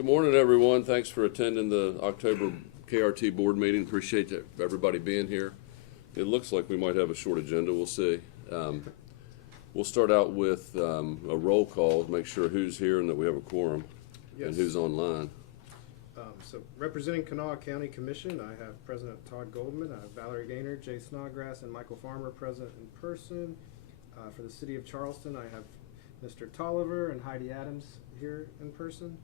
Good morning, everyone. Thanks for attending the October KRT board meeting. Appreciate everybody being here. It looks like we might have a short agenda. We'll see. We'll start out with a roll call to make sure who's here and that we have a quorum, and who's online. So representing Kanawha County Commission, I have President Todd Goldman, I have Valerie Gaynor, Jay Snodgrass, and Michael Farmer present in person. For the City of Charleston, I have Mr. Tolliver and Heidi Adams here in person.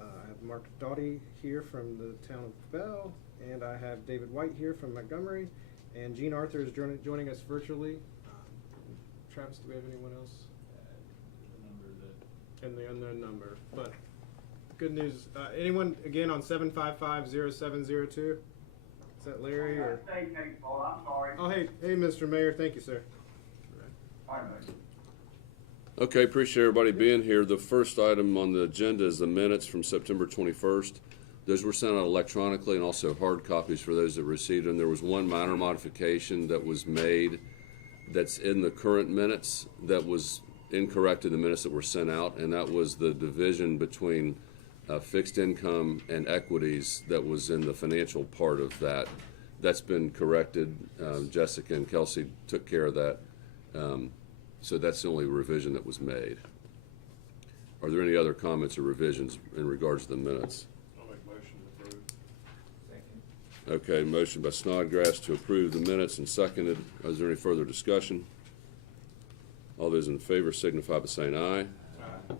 I have Mark Doughty here from the town of Bell, and I have David White here from Montgomery, and Gene Arthur is joining us virtually. Travis, do we have anyone else? And the unknown number, but good news. Anyone again on 755-0702? Is that Larry or? Hey, Paul, I'm sorry. Oh, hey, Mr. Mayor. Thank you, sir. Hi, Okay, appreciate everybody being here. The first item on the agenda is the minutes from September 21st. Those were sent out electronically and also hard copies for those that received them. There was one minor modification that was made that's in the current minutes that was incorrect in the minutes that were sent out, and that was the division between fixed income and equities that was in the financial part of that. That's been corrected. Jessica and Kelsey took care of that. So that's the only revision that was made. Are there any other comments or revisions in regards to the minutes? I'll make motion to approve. Second. Okay, motion by Snodgrass to approve the minutes and seconded. Is there any further discussion? All those in favor signify by saying aye. Aye.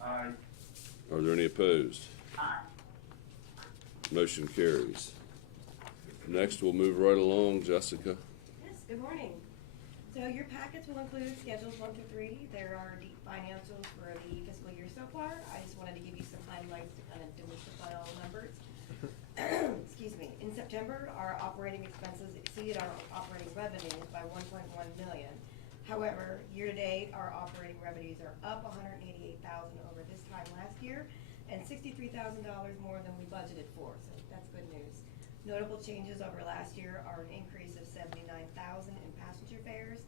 Aye. Are there any opposed? Aye. Motion carries. Next, we'll move right along. Jessica. Yes, good morning. So your packets will include schedules 1 through 3. There are the financials for the fiscal year so far. I just wanted to give you some highlights to kind of demystify all the numbers. Excuse me. In September, our operating expenses exceeded our operating revenues by $1.1 million. However, year-to-date, our operating revenues are up $188,000 over this time last year, and $63,000 more than we budgeted for. So that's good news. Notable changes over last year are an increase of $79,000 in passenger fares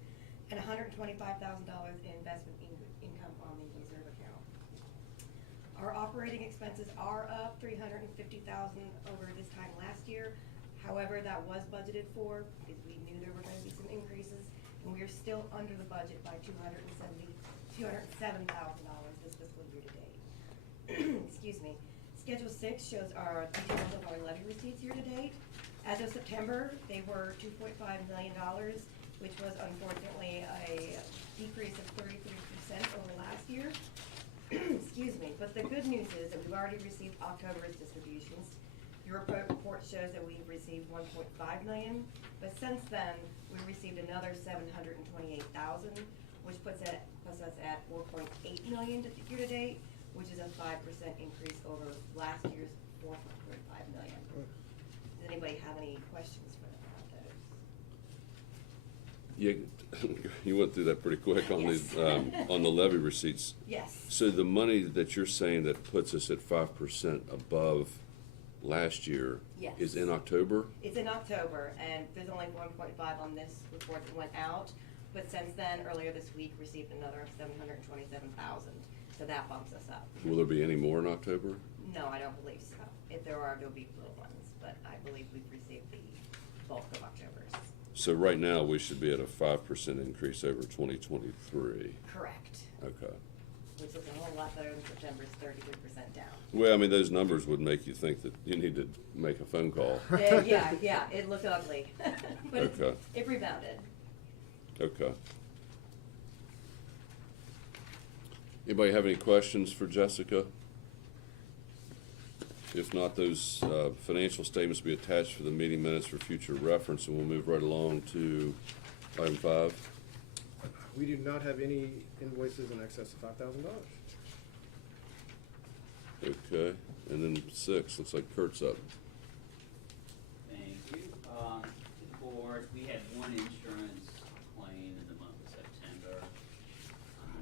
and $125,000 in investment income on the reserve account. Our operating expenses are up $350,000 over this time last year. However, that was budgeted for because we knew there were going to be some increases, and we are still under the budget by $207,000 this fiscal year to date. Excuse me. Schedule 6 shows our details of our levy receipts year to date. As of September, they were $2.5 million, which was unfortunately a decrease of 33% over last year. Excuse me. But the good news is that we've already received October's distributions. Your report shows that we've received $1.5 million, but since then we received another $728,000, which puts us at $4.8 million year to date, which is a 5% increase over last year's $4.5 million. Does anybody have any questions for about those? You went through that pretty quick on Yes. on the levy receipts. Yes. So the money that you're saying that puts us at 5% above last year Yes. is in October? It's in October, and there's only 1.5 on this report that went out, but since then, earlier this week, received another $727,000, so that bumps us up. Will there be any more in October? No, I don't believe so. If there are, there'll be little ones, but I believe we've received the bulk of October's. So right now, we should be at a 5% increase over 2023. Correct. Okay. Which is a whole lot better than September's 33% down. Well, I mean, those numbers would make you think that you need to make a phone call. Yeah, it looked ugly, but Okay. it rebounded. Okay. Anybody have any questions for Jessica? If not, those financial statements will be attached for the meeting minutes for future reference, and we'll move right along to item 5. We do not have any invoices in excess of $5,000. Okay, and then 6, looks like Kurt's up. Thank you. To the board, we had one insurance claim in the month of September.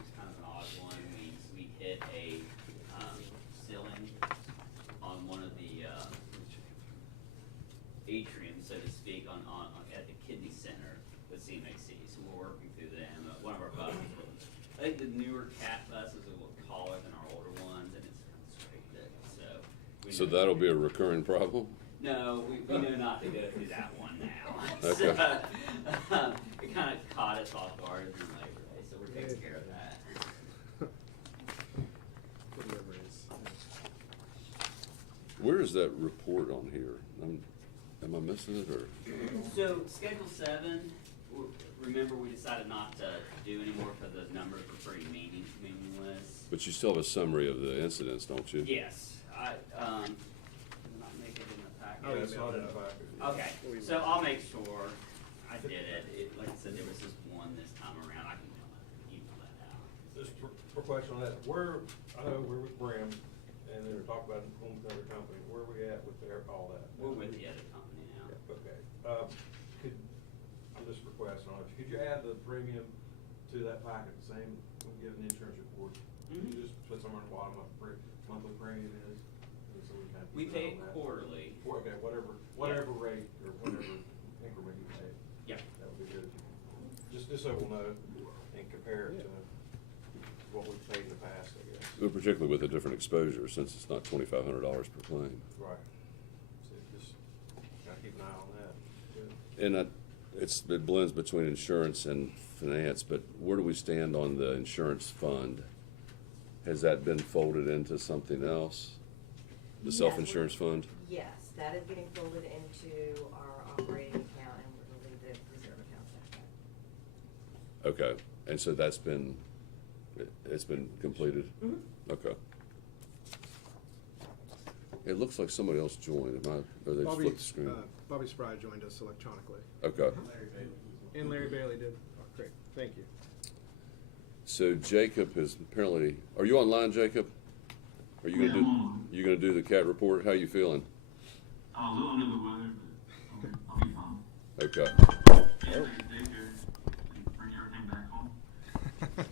It's kind of an odd one. We hit a ceiling on one of the atriums, so to speak, on at the kidney center with CMAC. So we're working through them. One of our buses, I think the newer cat buses are a little taller than our older ones, and it's kind of straight. We So know- that'll be a recurring problem? No, we know not to go through that one now. Okay. So, it kind of caught us off guard in Labor Day, so we're taking care of that. Whatever it is. Where is that report on here? Am I missing it, or? So Schedule 7, remember we decided not to do anymore because the numbers were pretty meaningless. But you still have a summary of the incidents, don't you? Yes, did not make it in the packet. Oh, Yeah, it's not in the packet. Okay, so I'll make sure I did it. Like I said, there was just one this time around. I can email that out. Just for question on that, I know we're with Brim, and they were talking about going with another company, where are we at with all that? We're with the other company now. Okay, I'm just requesting on it, could you add the premium to that packet, the same, when we get an insurance report? Can you just put somewhere in the bottom of monthly premium is, and so we kind of. We keep an eye pay on that. quarterly. Okay, whatever rate or whatever increment you pay. Yeah. That would be good. Just so we'll know and compare it to what we've paid in the past, I guess. Well, particularly with a different exposure, since it's not $2,500 per claim. Right. So just gotta keep an eye on that. Good. And it blends between insurance and finance, but where do we stand on the insurance fund? Has that been folded into something else? The Yes, self-insurance fund? Yes, that is getting folded into our operating account, and we're gonna leave the reserve account separate. Okay, and so it's been completed? Mm-hmm. Okay. It looks like somebody else joined, or they just Bobby, flipped the screen? Bobby Spry joined us electronically. Okay. And Larry Bailey did. Oh, great, thank you. So Jacob has apparently, are you online, Jacob? Are you Yeah, I'm on. gonna do the cat report? How you feeling? I'm a little under the weather, but I'll be fine. Okay. Yeah, Oh. they could bring everything back home. But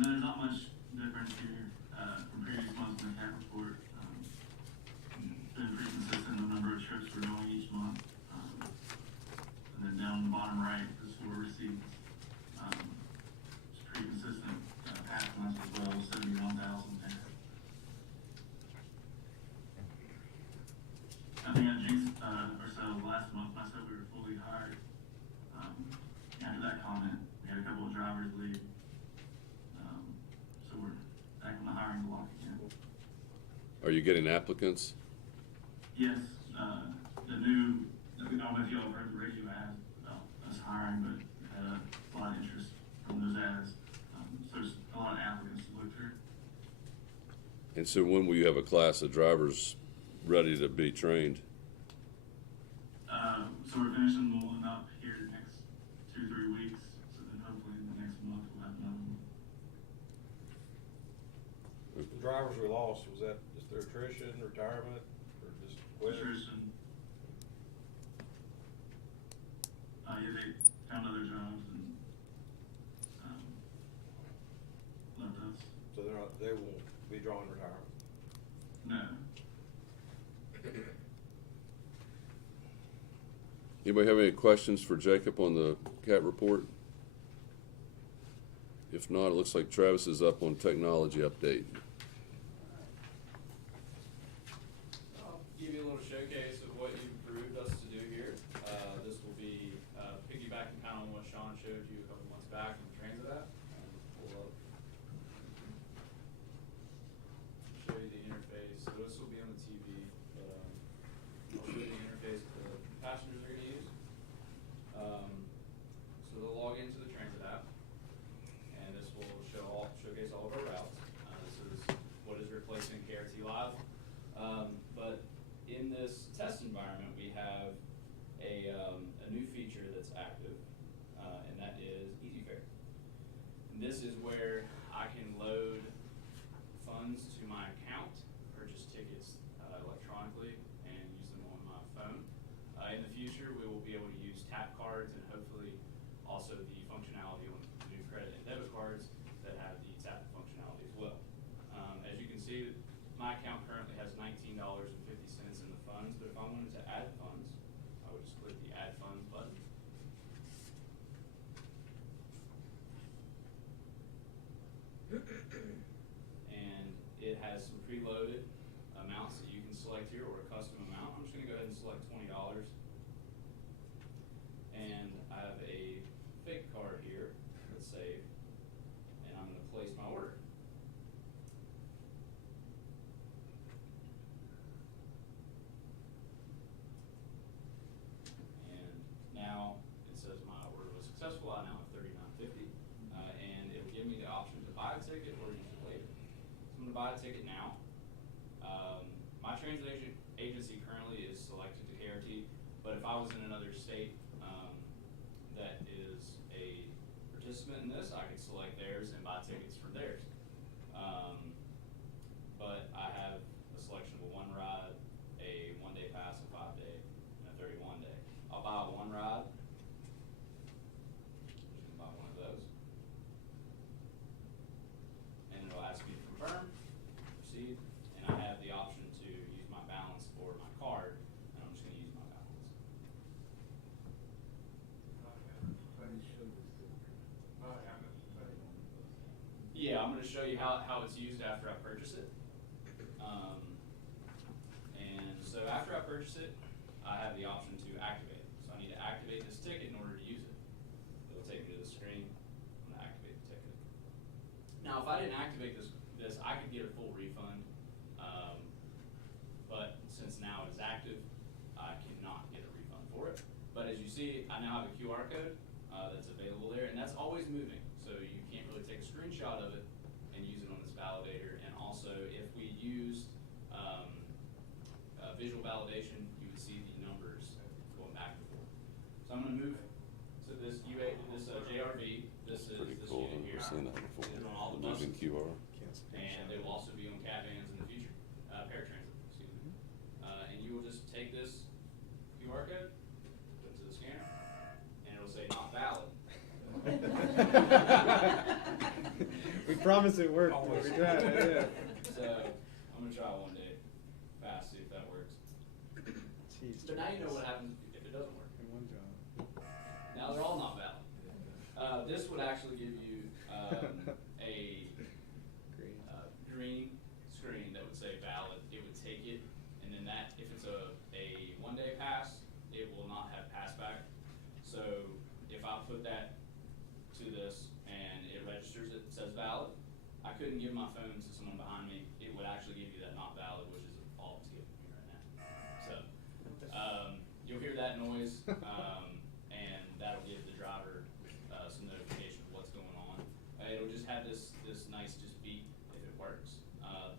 no, there's not much difference here, from previous months in the CAT report. It's been pretty consistent, the number of trips we're doing each month. And then down the bottom right, the store receipts, it's pretty consistent, past months as well, 71,000 there. I think I jinxed, ourselves last month, I said we were fully hired. After that comment, we had a couple of drivers leave. So we're back on the hiring block again. Are you getting applicants? Yes, the new, I don't know if y'all have heard the radio ads about us hiring, but we had a lot of interest from those ads. So there's a lot of applicants to look through. And so when will you have a class of drivers ready to be trained? So we're finishing rolling up here the next 2-3 weeks, so then hopefully in the next month we'll have another one. The drivers we lost, was that just their attrition, retirement, or just quit? Attrition. Yeah, they found other jobs and, left us. So they won't be drawing retirement? No. Anybody have any questions for Jacob on the cat report? If not, it looks like Travis is up on technology update. I'll give you a little showcase of what you've approved us to do here. This will be piggybacking kind of on what Sean showed you a couple months back in Transit app. Pull up. Show you the interface. So this will be on the TV, but I'll show you the interface the passengers are going to use. So they'll log into the Transit app, and this will showcase all of our routes. This is what is replacing KRT Live. But in this test environment, we have a new feature that's active, and that is Easy Fare. And this is where I can load funds to my account, purchase tickets electronically, and use them on my phone. In the future, we will be able to use tap cards and hopefully also the functionality on the new credit and debit cards that have the tap functionality as well. As you can see, my account currently has $19.50 in the funds, but if I wanted to add funds, I would just click the Add Funds button. And it has has some preloaded amounts that you can select here, or a custom amount. I'm just gonna go ahead and select $20. And I have a fake card here, let's save, and I'm gonna place my order. And now it says my order was successful. I now have $39.50, and it will give me the option to buy a ticket or use it later. So I'm gonna buy a ticket now. My transit agency currently is selected to KRT, but if I was in another state that is a participant in this, I could select theirs and buy tickets from theirs. But I have a selection of a 1 ride, a 1-day pass, a 5-day, and a 31-day. I'll buy a 1 ride. Just gonna buy one of those. And it'll ask me to confirm, proceed, and I have the option to use my balance or my card, and I'm just gonna use my balance. Yeah, I'm gonna show you how it's used after I purchase it. And so after I purchase it, I have the option to activate it. So I need to activate this ticket in order to use it. It'll take me to the screen. I'm gonna activate the ticket. Now, if I didn't activate this, I could get a full refund. But since now it is active, I cannot get a refund for it. But as you see, I now have a QR code that's available there, and that's always moving. So you can't really take a screenshot of it and use it on this validator. And also, if we used visual validation, you would see the numbers going back and forth. So I'm going to move to this JRV. This is Pretty this cool. unit here. I've seen that before. It is on all the Moving buses. QR. And they will also be on cat vans in the future, paratransit, excuse me. And you will just take this QR code, put it to the scanner, and it'll say not valid. We promise it worked. We tried it, yeah. So I'm gonna try 1 day pass, see if that works. Jeez, But now you know what happens if it doesn't work. in one job. Now they're all not valid. This would actually give you a green screen that would say valid. It would take it, and then that, if it's a 1-day pass, it will not have pass back. So if I put that to this and it registers it, says valid, I couldn't give my phone to someone behind me. It would actually give you that not valid, which is all it's giving me right now. So you'll hear that noise, and that'll give the driver some notification of what's going on. It'll just have this nice just beep if it works.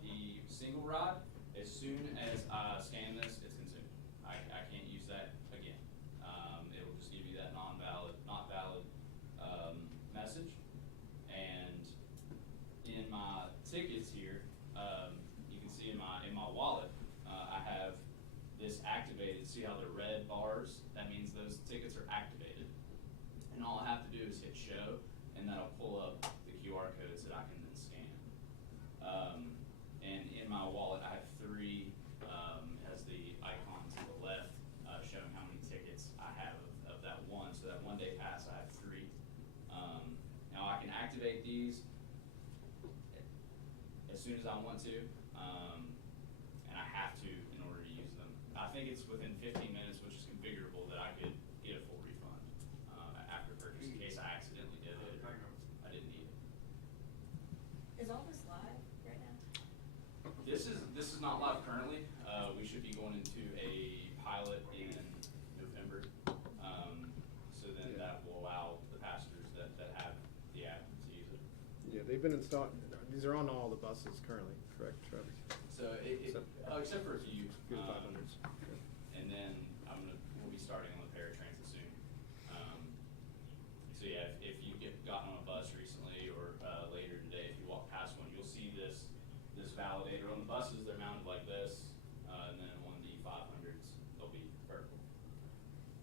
The single rod, as soon as I scan this, it's consumed. I can't use that again. It'll just give you that not valid message. And in my tickets here, you can see in my wallet, I have this activated. See how the red bars? That means those tickets are activated. And all I have to do is hit show, and that'll pull up the QR codes that I can then scan. And in my wallet, I have 3, has the icon to the left, showing how many tickets I have of that one. So that 1-day pass, I have 3. Now I can activate these as soon as I want to, and I have to in order to use them. I think it's within 15 minutes, which is configurable, that I could get a full refund after purchase in case I accidentally did it or I didn't need it. Is all this live right now? This is not live currently. We should be going into a pilot in November. So then that will allow the passengers that have the app to use it. Yeah, they've been installed. These are on all the buses currently, correct, Travis? So except for a few. Good 500s. And then we'll be starting on the paratransit soon. So yeah, if you've gotten on a bus recently or later today, if you walk past one, you'll see this validator on the buses. They're mounted like this, and then on the 500s they'll be vertical.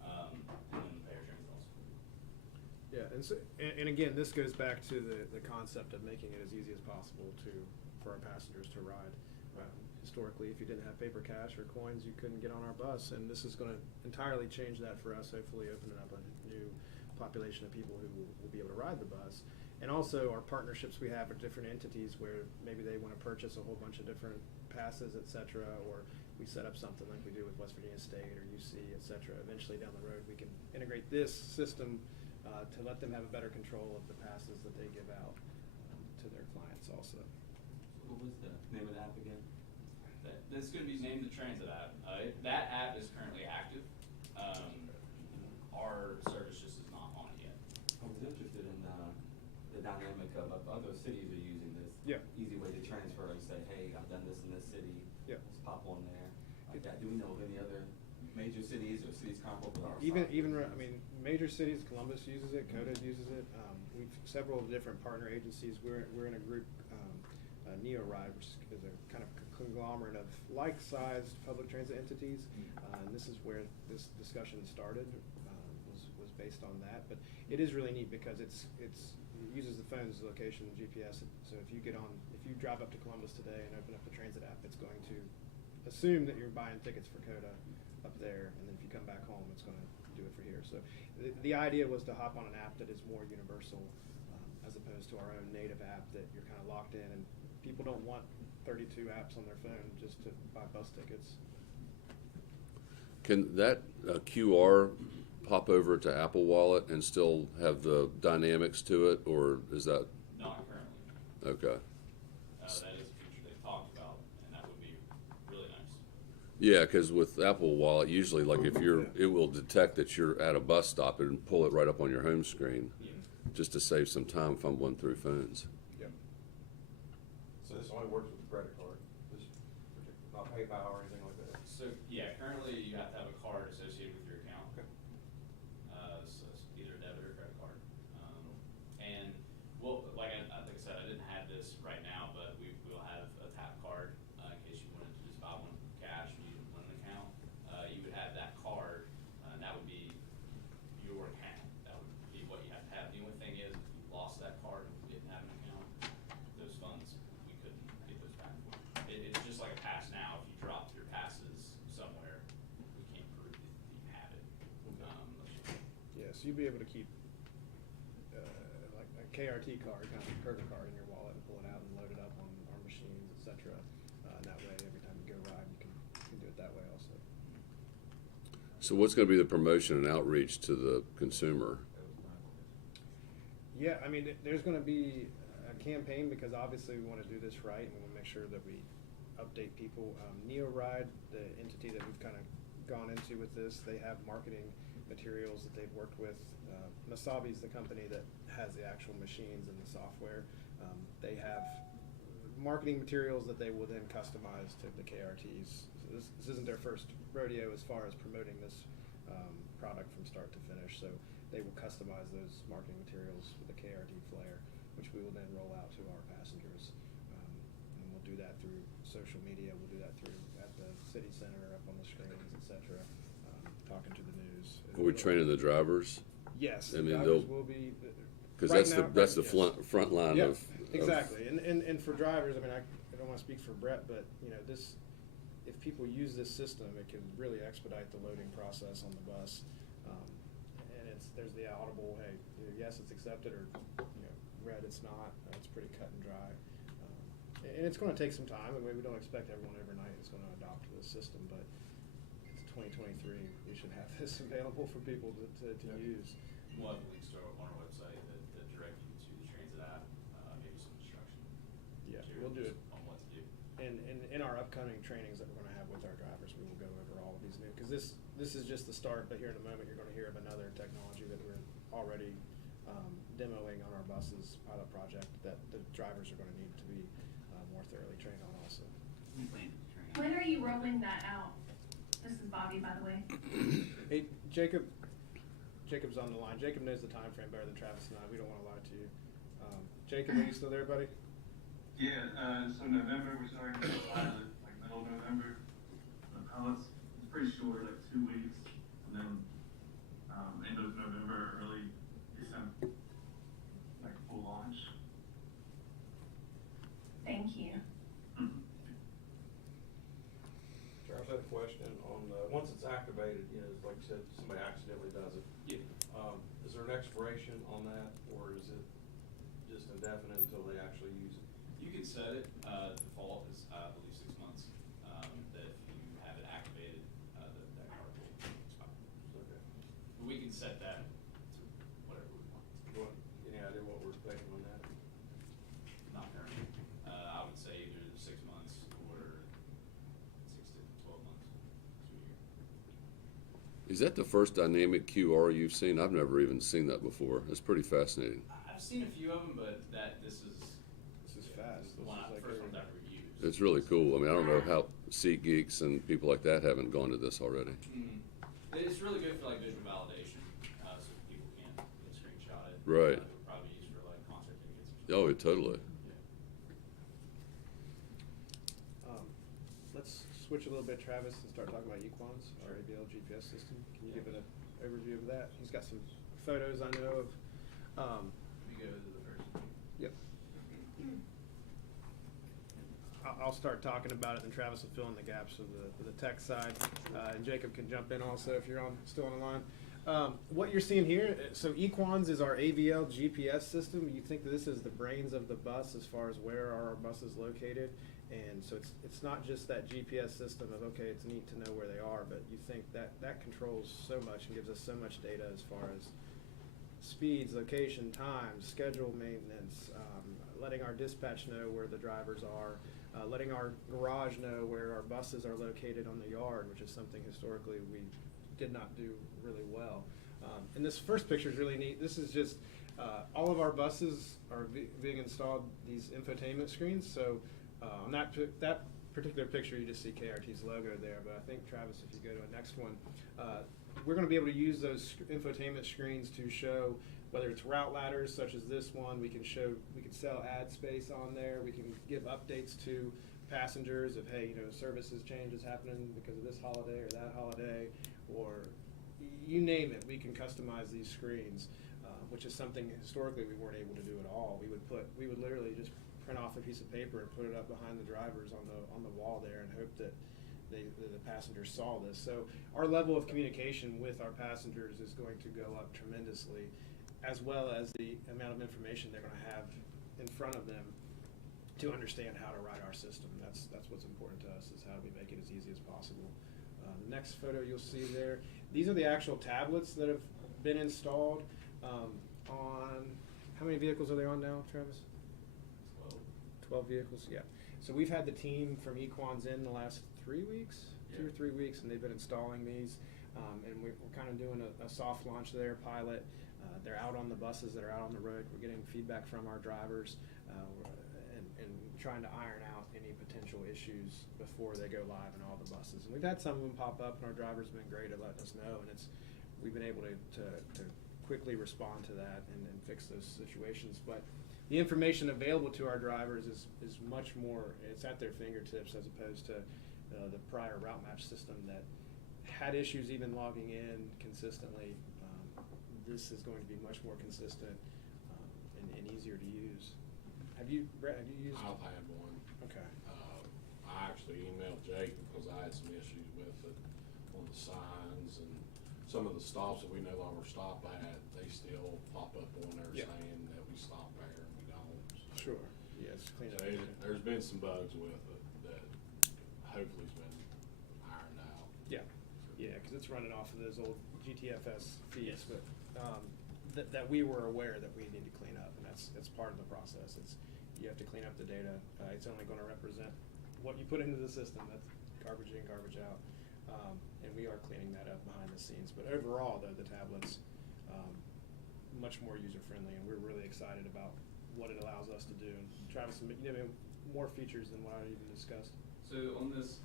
And then the paratransit also. Yeah, and again, this goes back to the concept of making it as easy as possible for our passengers to ride. Historically, if you didn't have paper cash or coins, you couldn't get on our bus, and this is going to entirely change that for us, hopefully opening up a new population of people who will be able to ride the bus. And also our partnerships we have with different entities where maybe they want to purchase a whole bunch of different passes, et cetera, or we set up something like we do with West Virginia State or UC, et cetera. Eventually down the road, we can integrate this system to let them have a better control of the passes that they give out to their clients also. What was the name of the app again? That's going to be named the Transit app. That app is currently active. Our service just is not on it yet. I was interested in the dynamic of other cities are using this. Yeah. Easy way to transfer and say, hey, I've done this in this city. Yeah. Let's pop on there. Like that. Do we know of any other major cities or cities comparable to our Even size? I mean, major cities, Columbus uses it, Coda uses it. We've several different partner agencies. We're in a group, NeoRide, which is a kind of conglomerate of like-sized public transit entities, and this is where this discussion started. Was based on that, but it is really neat because it uses the phone's location and GPS. So if you drive up to Columbus today and open up the transit app, it's going to assume that you're buying tickets for Coda up there, and then if you come back home, it's going to do it for here. So the idea was to hop on an app that is more universal, as opposed to our own native app that you're kind of locked in, and people don't want 32 apps on their phone just to buy bus tickets. Can that QR pop over to Apple Wallet and still have the dynamics to it, or is that? Not currently. Okay. That is a feature they've talked about, and that would be really nice. Yeah, because with Apple Wallet, usually, like if it will detect that you're at a bus stop and pull it right up on your home screen, just to save some time fumbling through phones. Yep. So this only works with a credit card, this not PayPal or anything like that? So, yeah, currently you have to have a card associated with your account. Okay. So it's either a debit or credit card. And, well, like I said, I didn't have this right now, but we'll have a tap card, in case you wanted to just buy one cash and you didn't want an account. You would have that card, and that would be your account. That would be what you have to have. The only thing is, if you lost that card and you didn't have an account, those funds, we couldn't get those back. It's just like a pass now. If you dropped your passes somewhere, we can't prove that you had it. Yeah, so you'd be able to keep like a KRT card, kind of a Kroger card in your wallet and pull it out and load it up on our machines, et cetera. That way, every time you go ride, you can do it that way also. So what's going to be the promotion and outreach to the consumer? Yeah, I mean, there's going to be a campaign because obviously we want to do this right and we want to make sure that we update people. NeoRide, the entity that we've kind of gone into with this, they have marketing materials that they've worked with. Masabi's the company that has the actual machines and the software. They have marketing materials that they will then customize to the KRTs. So this isn't their first rodeo as far as promoting this product from start to finish. So they will customize those marketing materials with the KRT flair, which we will then roll out to our passengers. And we'll do that through social media. We'll do that through at the city center, up on the screens, et cetera, talking to the news. Are we training the drivers? Yes, I mean, drivers will be. Because right that's the now, yes. front line Yeah, of exactly. And for drivers, I mean, I don't want to speak for Brett, but you know, if people use this system, it can really expedite the loading process on the bus. And there's the audible, hey, yes, it's accepted, or red, it's not. It's pretty cut and dry. And it's going to take some time. I mean, we don't expect everyone overnight is going to adopt this system, but it's 2023. We should have this available for people to use. We'll have links to on our website that direct you to the transit app, maybe some instruction. Yeah, we'll do it. On what to do. And in our upcoming trainings that we're going to have with our drivers, we will go over all of these new, because this is just the start, but here in a moment you're going to hear of another technology that we're already demoing on our buses pilot project that the drivers are going to need to be more thoroughly trained on also. We plan to train. When are you rolling that out? This is Bobby, by the way. Hey, Jacob's on the line. Jacob knows the time frame better than Travis and I. We don't want to lie to you. Jacob, are you still there, buddy? Yeah, so November, we're starting to pilot, like middle of November. The pilots, it's pretty short, like 2 weeks, and then end of November, early December, like full launch. Thank you. Charles, I had a question on, once it's activated, like you said, somebody accidentally does it. Yeah. Is there an expiration on that, or is it just indefinite until they actually use it? You can set it, default is, I believe, 6 months, that if you have it activated, that card will expire. Okay. But we can set that to whatever we want. Any idea what we're expecting on that? Not currently. I would say either 6 months or 6 to 12 months to a year. Is that the first dynamic QR you've seen? I've never even seen that before. That's pretty fascinating. I've seen a few of them, but this is fast. the one This is like first every- one I've ever used. It's really cool. I mean, I don't know how Seat Geeks and people like that haven't gone to this already. It's really good for like visual validation, so people can get screenshotted. Right. It would probably be used for like concert tickets. Oh, totally. Let's switch a little bit, Travis, and start talking about Equans, our ABL GPS system. Can you give it an overview of that? He's got some photos I know of. We go to the first one. Yep. I'll start talking about it, and Travis will fill in the gaps of the tech side, and Jacob can jump in also if you're still on the line. What you're seeing here, so Equans is our AVL GPS system. You think this is the brains of the bus as far as where are our buses located, and so it's not just that GPS system of, okay, it's neat to know where they are, but you think that controls so much and gives us so much data as far as speeds, location, times, schedule maintenance, letting our dispatch know where the drivers are, letting our garage know where our buses are located on the yard, which is something historically we did not do really well. And this first picture is really neat. This is just all of our buses are being installed these infotainment screens. So on that particular picture, you just see KRT's logo there. But I think, Travis, if you go to the next one, we're going to be able to use those infotainment screens to show whether it's route ladders such as this one. We can sell ad space on there. We can give updates to passengers of, hey, services changes happening because of this holiday or that holiday, or you name it. We can customize these screens, which is something historically we weren't able to do at all. We would literally just print off a piece of paper and put it up behind the drivers on the wall there and hope that the passengers saw this. So our level of communication with our passengers is going to go up tremendously, as well as the amount of information they're going to have in front of them to understand how to ride our system. That's what's important to us, is how do we make it as easy as possible. The next photo you'll see there, these are the actual tablets that have been installed on, how many vehicles are they on now, Travis? 12 vehicles, yeah. So we've had the team from Equans in the last 3 weeks, 2 or 3 weeks, and they've been installing these. And we're kind of doing a soft launch there, pilot. They're out on the buses that are out on the road. We're getting feedback from our drivers and trying to iron out any potential issues before they go live in all the buses. And we've had some of them pop up, and our drivers have been great at letting us know. And we've been able to quickly respond to that and fix those situations. But the information available to our drivers is much more, it's at their fingertips, as opposed to the prior route match system that had issues even logging in consistently. This is going to be much more consistent and easier to use. Brett, have you used? I've had one. Okay. I actually emailed Jake because I had some issues with it on the signs, and some of the stops that we no longer stop at, they still pop up on there saying that we stop there and we don't. So Sure. Yes. Clean up. there's been some bugs with it that hopefully's been ironed out. Yeah. Yeah, because it's running off of those old GTFS feeds, but that we were aware that we need to clean up, and that's part of the process. You have to clean up the data. It's only going to represent what you put into the system. That's garbage in, garbage out, and we are cleaning that up behind the scenes. But overall, though, the tablets much more user friendly, and we're really excited about what it allows us to do. And Travis, more features than what I even discussed. So on this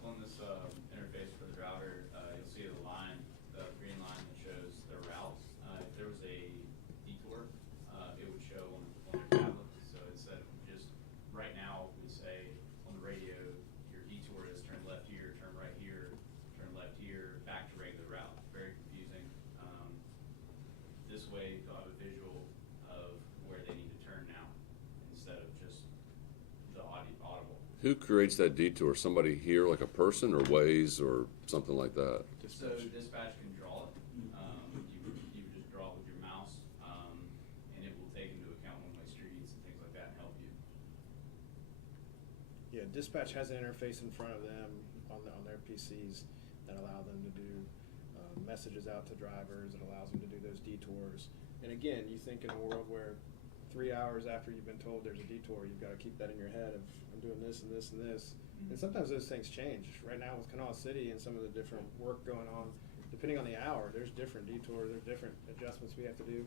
interface for the driver, you'll see the line, the green line that shows their routes. If there was a detour, it would show on their tablet. So instead of just right now, we say on the radio, your detour is turn left here, turn right here, turn left here, back to regular route. Very confusing. This way, they'll have a visual of where they need to turn now, instead of just the audible. Who creates that detour? Somebody here, like a person, or Waze, or something like that? So dispatch can draw it. You would just draw it with your mouse, and it will take into account one-way streets and things like that, and help Yeah, dispatch has an interface in front of them on their PCs that allow them to do messages out to drivers. It allows them to do those detours. And again, you think in a world where 3 hours after you've been told there's a detour, you've got to keep that in your head of, I'm doing this and this and this. And sometimes those things change. Right now with Kanawha City and some of the different work going on, depending on the hour, there's different detours, there's different adjustments we have to do.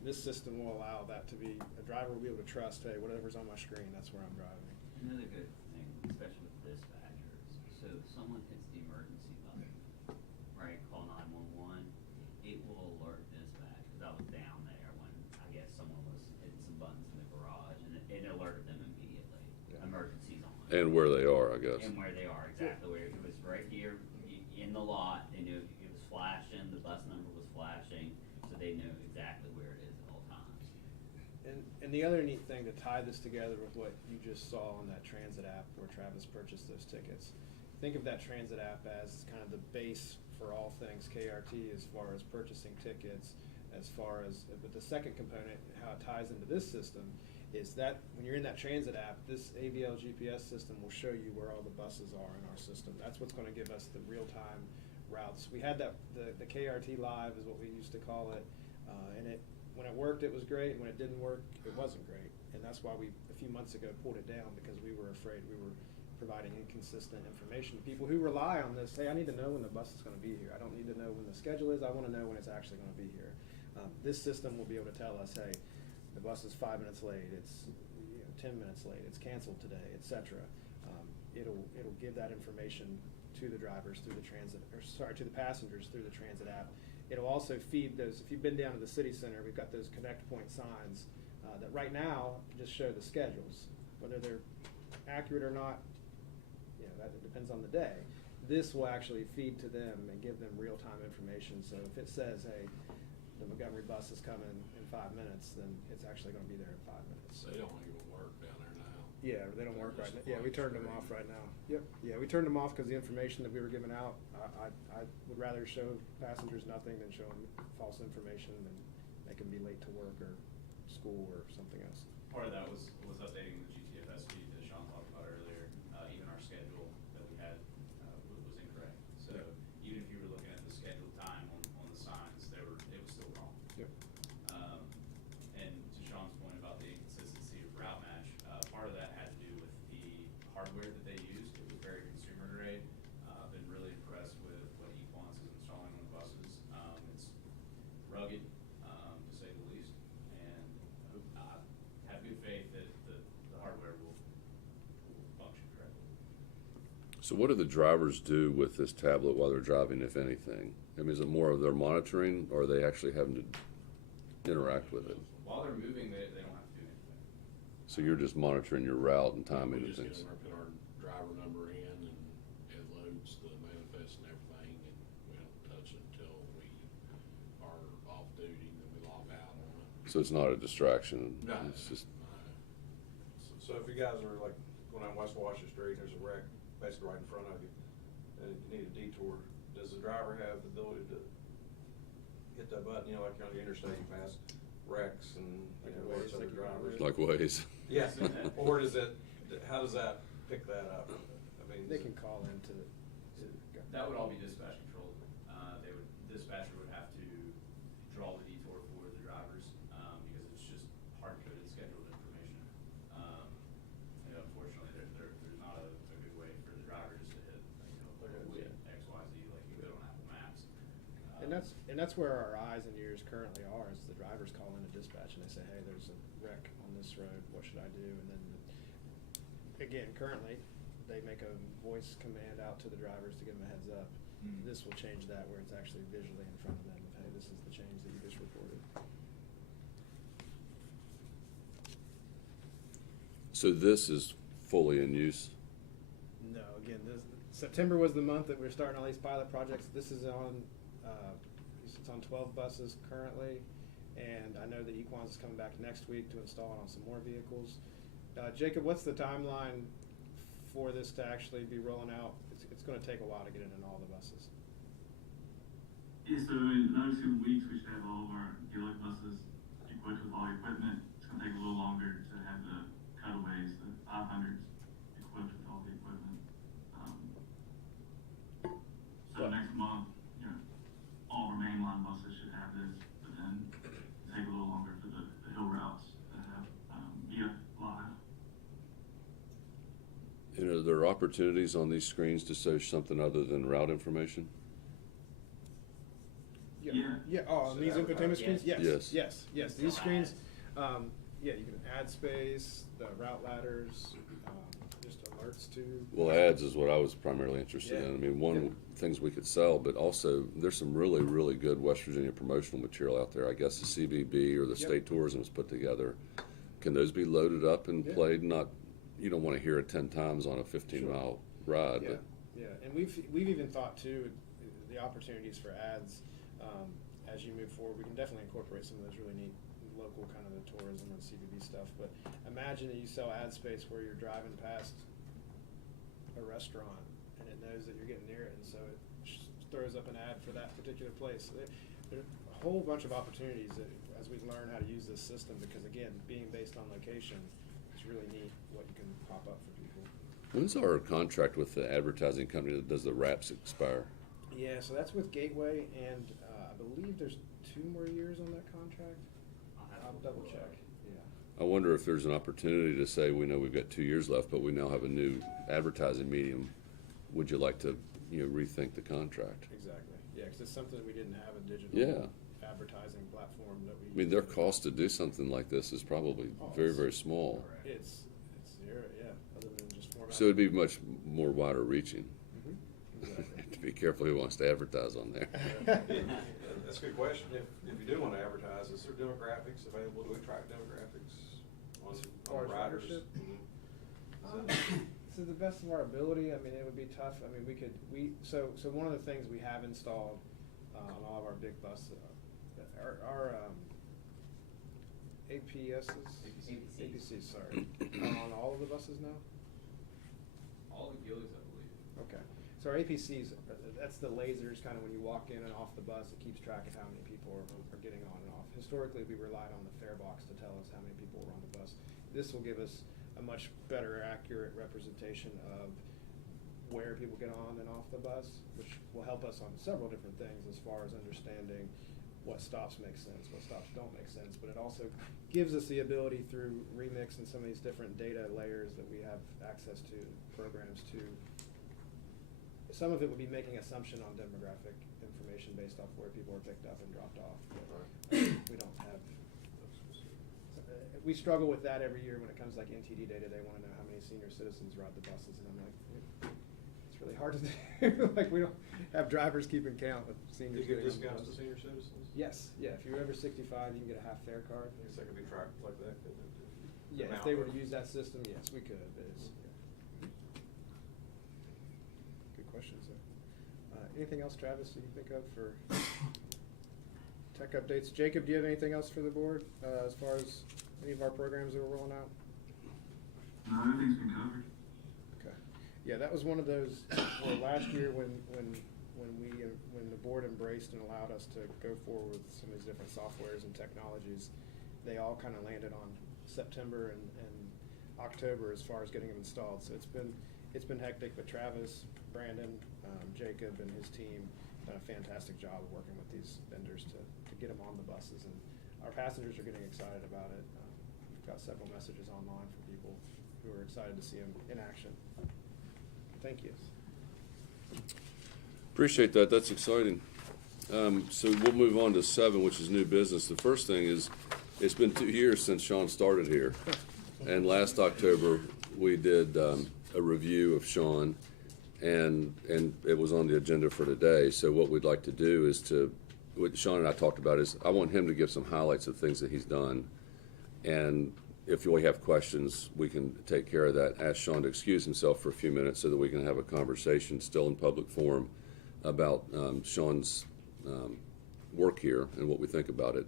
This system will allow that to be, a driver will be able to trust, hey, whatever's on my screen, that's where I'm driving. Another good thing, especially with dispatchers, so if someone hits the emergency button, right, call 911, it will alert dispatch, because I was down there when, I guess, someone was hitting some buttons in the garage, and it alerted them immediately. Yeah. Emergency's on. And where they are, I guess. And where they are, exactly where, it was right here in the lot, they knew it was flashing, the bus number was flashing, so they knew exactly where it is at all times. And the other neat thing to tie this together with what you just saw on that transit app where Travis purchased those tickets, think of that transit app as kind of the base for all things KRT as far as purchasing tickets, as far as, but the second component, how it ties into this system, is that when you're in that transit app, this AVL GPS system will show you where all the buses are in our system. That's what's going to give us the real-time routes. We had that, the KRT Live is what we used to call it, and when it worked, it was great, and when it didn't work, it wasn't great. And that's why we, a few months ago, pulled it down, because we were afraid we were providing inconsistent information to people who rely on this. Hey, I need to know when the bus is going to be here. I don't need to know when the schedule is. I want to know when it's actually going to be here. This system will be able to tell us, hey, the bus is 5 minutes late, it's 10 minutes late, it's canceled today, etc. It'll give that information to the drivers through the transit, or sorry, to the passengers through the transit app. It'll also feed those, if you've been down to the city center, we've got those connect point signs that right now just show the schedules. Whether they're accurate or not, that it depends on the day. This will actually feed to them and give them real-time information. So if it says, hey, the Montgomery bus is coming in 5 minutes, then it's actually going to be there in 5 minutes. They don't even work down there now. Yeah, they don't They're work right just now. Yeah, we turned them off right now. Yep. Yeah, we turned them off because the information that we were giving out, I would rather show passengers nothing than show them false information and make them be late to work or school or something else. Part of that was updating the GTFS feed that Sean talked about earlier. Even our schedule that we had was incorrect. So even if you were looking at the scheduled time on the signs, it was still wrong. Yep. And to Sean's point about the inconsistency of route match, part of that had to do with the hardware that they used. It was very consumer grade. I've been really impressed with what Equance is installing on the buses. It's rugged, to say the least, and I have good faith that the hardware will function correctly. So what do the drivers do with this tablet while they're driving, if anything? I mean, is it more of their monitoring, or are they actually having to interact with it? While they're moving, they don't have to do anything. So you're just monitoring your route and timing We and just get things? in there, put our driver number in, and it loads the manifest and everything, and we don't touch it until we are off duty, and then we log out on it. So it's not a distraction? No. It's just, So if you guys are like going on West Washington Street, there's a wreck basically right in front of you, and you need a detour, does the driver have the ability to hit that button, like you're on the interstate, you pass wrecks and, Waze, other like you're on drivers? like Waze? Yes, or does it, how does that pick that up? I mean. They can call into That would all be dispatch controlled. Dispatcher would have to draw the detour for the drivers, because it's just hard-coded scheduled information. Unfortunately, there's not a good way for the drivers to hit, with X, Y, Z, like you could on Apple Maps. And that's where our eyes and ears currently are, is the drivers call into dispatch and they say, hey, there's a wreck on this road, what should I do? And then, again, currently, they make a voice command out to the drivers to give them a heads up. Mhm. This will change that where it's actually visually in front of them of, hey, this is the change that you just reported. So this is fully in use? No, again, September was the month that we're starting all these pilot projects. This is on, it's on 12 buses currently, and I know that Equance is coming back next week to install it on some more vehicles. Jacob, what's the timeline for this to actually be rolling out? It's going to take a while to get it in all the buses. Yeah, so in another 2 weeks, we should have all of our dealer buses equipped with all the equipment. It's gonna take a little longer to have the cutaways, the 500s equipped with all there opportunities on these screens to show something other than route information? Yeah, oh, on these infotainment screens? Yes. Yes, these screens, yeah, you can add space, the route ladders, just alerts to. Well, ads is what I was primarily interested in. I mean, Yeah. things we could sell, but also there's some really, really good West Virginia promotional material out there. I guess the CVB or the Yep. state tourism has put together. Can those be loaded up and Yeah. played? Not, you don't want to hear it 10 times on a 15-mile ride, Yeah, but yeah, and we've even thought too, the opportunities for ads, as you move forward, we can definitely incorporate some of those really neat local kind of the tourism and CBD stuff, but imagine that you sell ad space where you're driving past a restaurant and it knows that you're getting near it, and so it throws up an ad for that particular place. There are a whole bunch of opportunities that, as we learn how to use this system, because again, being based on location, it's really neat what you can pop up for people. when's our contract with the advertising company that does the wraps expire? Yeah, so that's with Gateway, and I believe there's 2 more years on that contract. I'll double check, yeah. I wonder if there's an opportunity to say, we know we've got 2 years left, but we now have a new advertising medium. Would you like to, rethink the contract? Exactly, yeah, because it's something that we didn't have a digital Yeah. advertising platform that we. I mean, their cost to do something like this is probably very, very small. It's zero, yeah, other than just format. So it'd be much more wider reaching. Exactly. To be careful who wants to advertise on there. That's a good question. If you do want to advertise, is there demographics available? Do we track demographics on far as riders? ridership? Mhm. To the best of our ability, I mean, it would be tough. I mean, so one of the things we have installed on all of our big buses, our APCs, sorry, on all of the buses now? All the Gillies, I believe. Okay, so our APCs, that's the lasers, kind of when you walk in and off the bus, it keeps track of how many people are getting on and off. Historically, we relied on the fare box to tell us how many people were on the bus. This will give us a much better, accurate representation of where people get on and off the bus, which will help us on several different things as far as understanding what stops make sense, what stops don't make sense, but it also gives us the ability through Remix and some of these different data layers that we have access to, programs to. Some of it would be making assumption on demographic information based off where people are picked up and dropped off. We don't have. We struggle with that every year when it comes to like NTD data. They want to know how many senior citizens ride the buses, and I'm like, it's really hard to do. Like, we don't have drivers keeping count of Do seniors. you get getting on the discounts to bus. senior citizens? Yes, yeah. If you're over 65, you can get a half fare card. I guess that could be tracked like that, couldn't it? Yeah, if they were to use that system, yes, we could. But it's, good question, sir. Anything else, Travis, you can think of for tech updates? Jacob, do you have anything else for the board as far as any of our programs that we're rolling out? No, everything's been covered. Okay. Yeah, that was one of those where last year when the board embraced and allowed us to go forward with some of these different softwares and technologies, they all kind of landed on September and October as far as getting them installed. So it's been hectic, but Travis, Brandon, Jacob, and his team done a fantastic job of working with these vendors to get them on the buses, and our passengers are getting excited about it. We've got several messages online from people who are excited to see them in action. Thank you. Appreciate that. That's exciting. So we'll move on to 7, which is new business. The first thing is, it's been 2 years since Sean started here. And last October, we did a review of Sean, and it was on the agenda for today. So what we'd like to do is what Sean and I talked about is, I want him to give some highlights of things that he's done. And if you have questions, we can take care of that. Ask Sean to excuse himself for a few minutes so that we can have a conversation still in public forum about Sean's work here and what we think about it,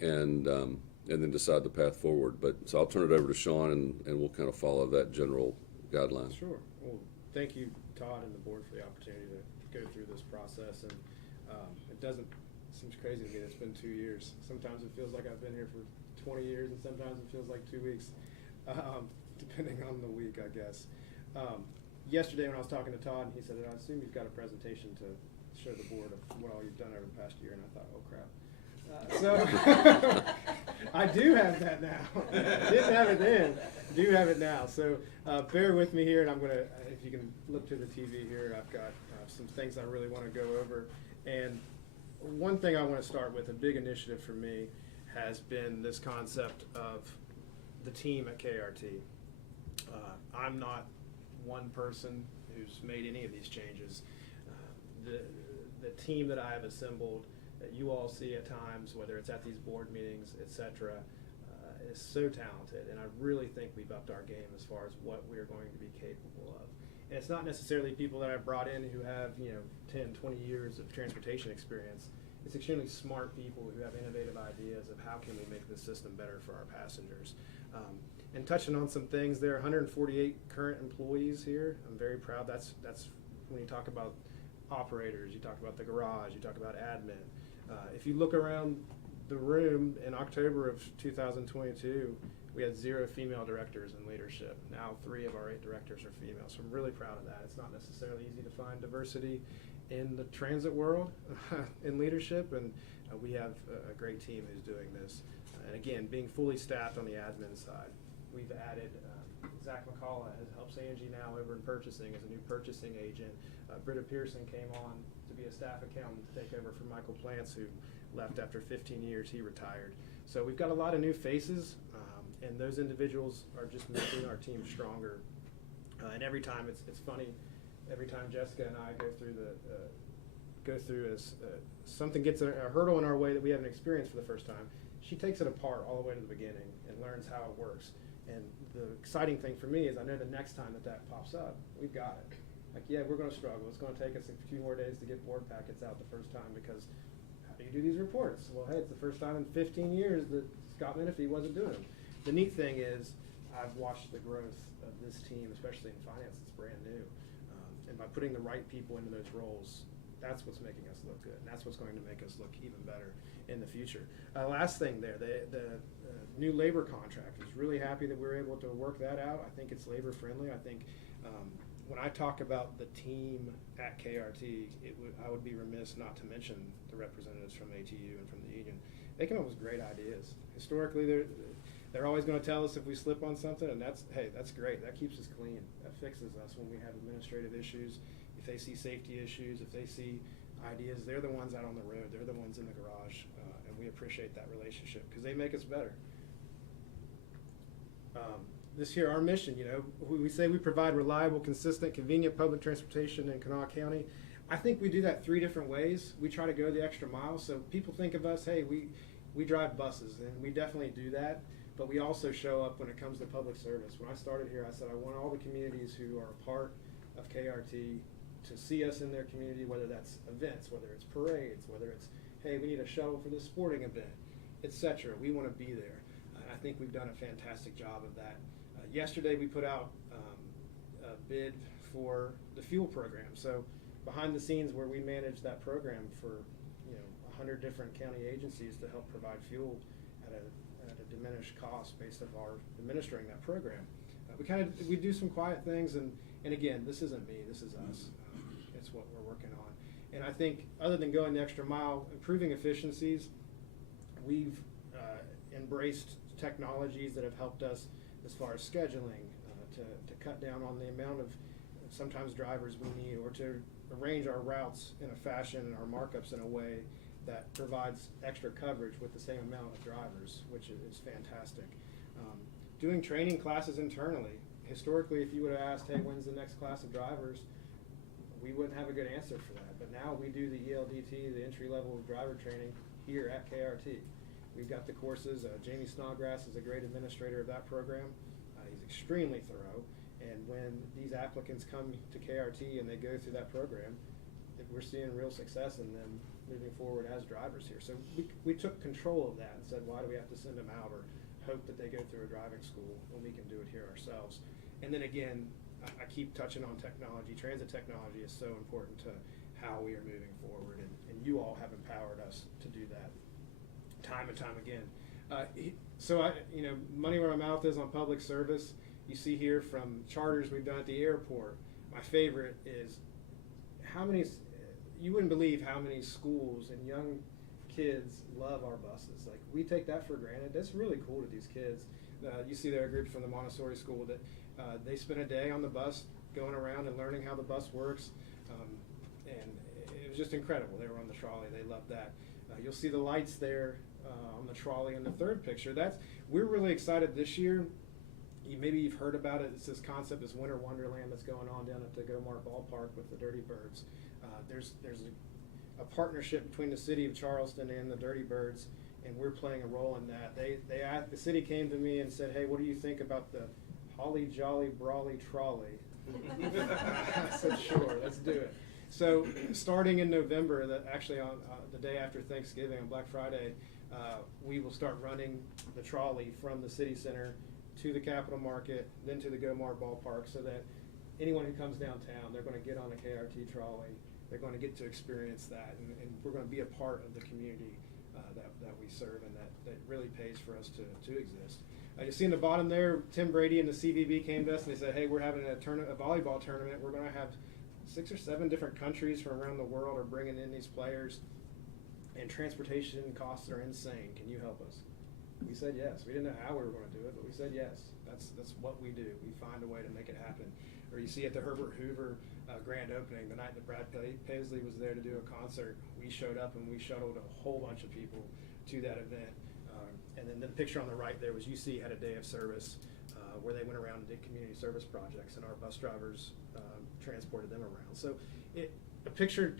and then decide the path forward. But so I'll turn it over to Sean, and we'll kind of follow that general guideline. Sure. Well, thank you, Todd, and the board for the opportunity to go through this process. And it seems crazy to me that it's been 2 years. Sometimes it feels like I've been here for 20 years, and sometimes it feels like 2 weeks, depending on the week, I guess. Yesterday when I was talking to Todd, he said, I assume you've got a presentation to show the board of what all you've done over the past year, and I thought, oh crap. So I do have that now. Didn't have it then. do have it now. So bear with me here, and I'm gonna, if you can look to the TV here, I've got some things I really want to go over. And one thing I want to start with, a big initiative for me, has been this concept of the team at KRT. I'm not one person who's made any of these changes. The team that I have assembled, that you all see at times, whether it's at these board meetings, etc., is so talented, and I really think we've upped our game as far as what we're going to be capable of. And it's not necessarily people that I've brought in who have 10, 20 years of transportation experience. It's extremely smart people who have innovative ideas of how can we make this system better for our passengers. And touching on some things, there are 148 current employees here. I'm very proud. That's when you talk about operators, you talk about the garage, you talk about admin. If you look around the room in October of 2022, we had 0 female directors in leadership. Now 3 of our 8 directors are female, so I'm really proud of that. It's not necessarily easy to find diversity in the transit world in leadership, and we have a great team who's doing this. And again, being fully staffed on the admin side. We've added Zach McCullough helps Angie now over in purchasing as a new purchasing agent. Britta Pearson came on to be a staff accountant to take over for Michael Plants, who left after 15 years. He retired. So we've got a lot of new faces, and those individuals are just making our team stronger. And every time it's funny. Every time Jessica and I go through something gets a hurdle in our way that we haven't experienced for the first time, she takes it apart all the way to the beginning and learns how it works. And the exciting thing for me is I know the next time that pops up, we've got it. Like, yeah, we're going to struggle. It's going to take us a few more days to get board packets out the first time, because how do you do these reports? Well, hey, it's the first time in 15 years that Scott Menifee wasn't doing them. The neat thing is I've watched the growth of this team, especially in finance. It's brand new. And by putting the right people into those roles, that's what's making us look good. And that's what's going to make us look even better in the future. Last thing there, the new labor contract. I was really happy that we were able to work that out. I think it's labor friendly. I think when I talk about the team at KRT, I would be remiss not to mention the representatives from ATU and from the union. They come up with great ideas. Historically, they're always going to tell us if we slip on something, and that's great. That keeps us clean. That fixes us when we have administrative issues. If they see safety issues, if they see ideas, they're the ones out on the road. They're the ones in the garage, and we appreciate that relationship because they make us better. This here, our mission, we say we provide reliable, consistent, convenient public transportation in Kanawha County. I think we do that 3 different ways. We try to go the extra mile. So people think of us, hey, we drive buses, and we definitely do that. But we also show up when it comes to public service. When I started here, I said I want all the communities who are a part of KRT to see us in their community, whether that's events, whether it's parades, whether it's, hey, we need a shuttle for this sporting event, etc. We want to be there. I think we've done a fantastic job of that. Yesterday, we put out a bid for the fuel program. So behind the scenes, where we manage that program for 100 different county agencies to help provide fuel at a diminished cost based on our administering that program. We do some quiet things, and again, this isn't me, this is us. It's what we're working on. And I think other than going the extra mile, improving efficiencies, we've embraced technologies that have helped us as far as scheduling, to cut down on the amount of sometimes drivers we need, or to arrange our routes in a fashion and our markups in a way that provides extra coverage with the same amount of drivers, which is fantastic. Doing training classes internally. Historically, if you would have asked, hey, when's the next class of drivers, we wouldn't have a good answer for that. But now we do the ELDT, the entry level of driver training, here at KRT. We've got the courses. Jamie Snodgrass is a great administrator of that program. He's extremely thorough. And when these applicants come to KRT and they go through that program, we're seeing real success in them moving forward as drivers here. So we took control of that and said, why do we have to send them out or hope that they go through a driving school when we can do it here ourselves? And then again, I keep touching on technology. Transit technology is so important to how we are moving forward, and you all have empowered us to do that time and time again. So money where my mouth is on public service. You see here from charters we've done at the airport. My favorite is you wouldn't believe how many schools and young kids love our buses. Like, we take that for granted. That's really cool to these kids. You see there a group from the Montessori school that they spent a day on the bus going around and learning how the bus works. And it was just incredible. They were on the trolley. They loved that. You'll see the lights there on the trolley in the third picture. We're really excited this year. Maybe you've heard about it. It's this concept, this winter wonderland that's going on down at the Gomar Ballpark with the Dirty Birds. There's a partnership between the city of Charleston and the Dirty Birds, and we're playing a role in that. The city came to me and said, "Hey, what do you think about the Holly Jolly Brawly Trolley?" I said, "Sure, let's do it." So starting in November, actually on the day after Thanksgiving, on Black Friday, we will start running the trolley from the city center to the Capitol Market, then to the Gomar Ballpark, so that anyone who comes downtown, they're going to get on a KRT trolley. They're going to get to experience that, and we're going to be a part of the community that we serve, and that really pays for us to exist. You see in the bottom there, Tim Brady and the CVB came to us and they said, "Hey, we're having a volleyball tournament. We're going to have 6 or 7 different countries from around the world are bringing in these players, and transportation costs are insane. Can you help us?" We said yes. We didn't know how we were going to do it, but we said yes. That's what we do. We find a way to make it happen. Or you see at the Herbert Hoover grand opening, the night that Brad Paisley was there to do a concert, we showed up and we shuttled a whole bunch of people to that event. And then the picture on the right there was UC had a day of service where they went around and did community service projects, and our bus drivers transported them around. So a picture,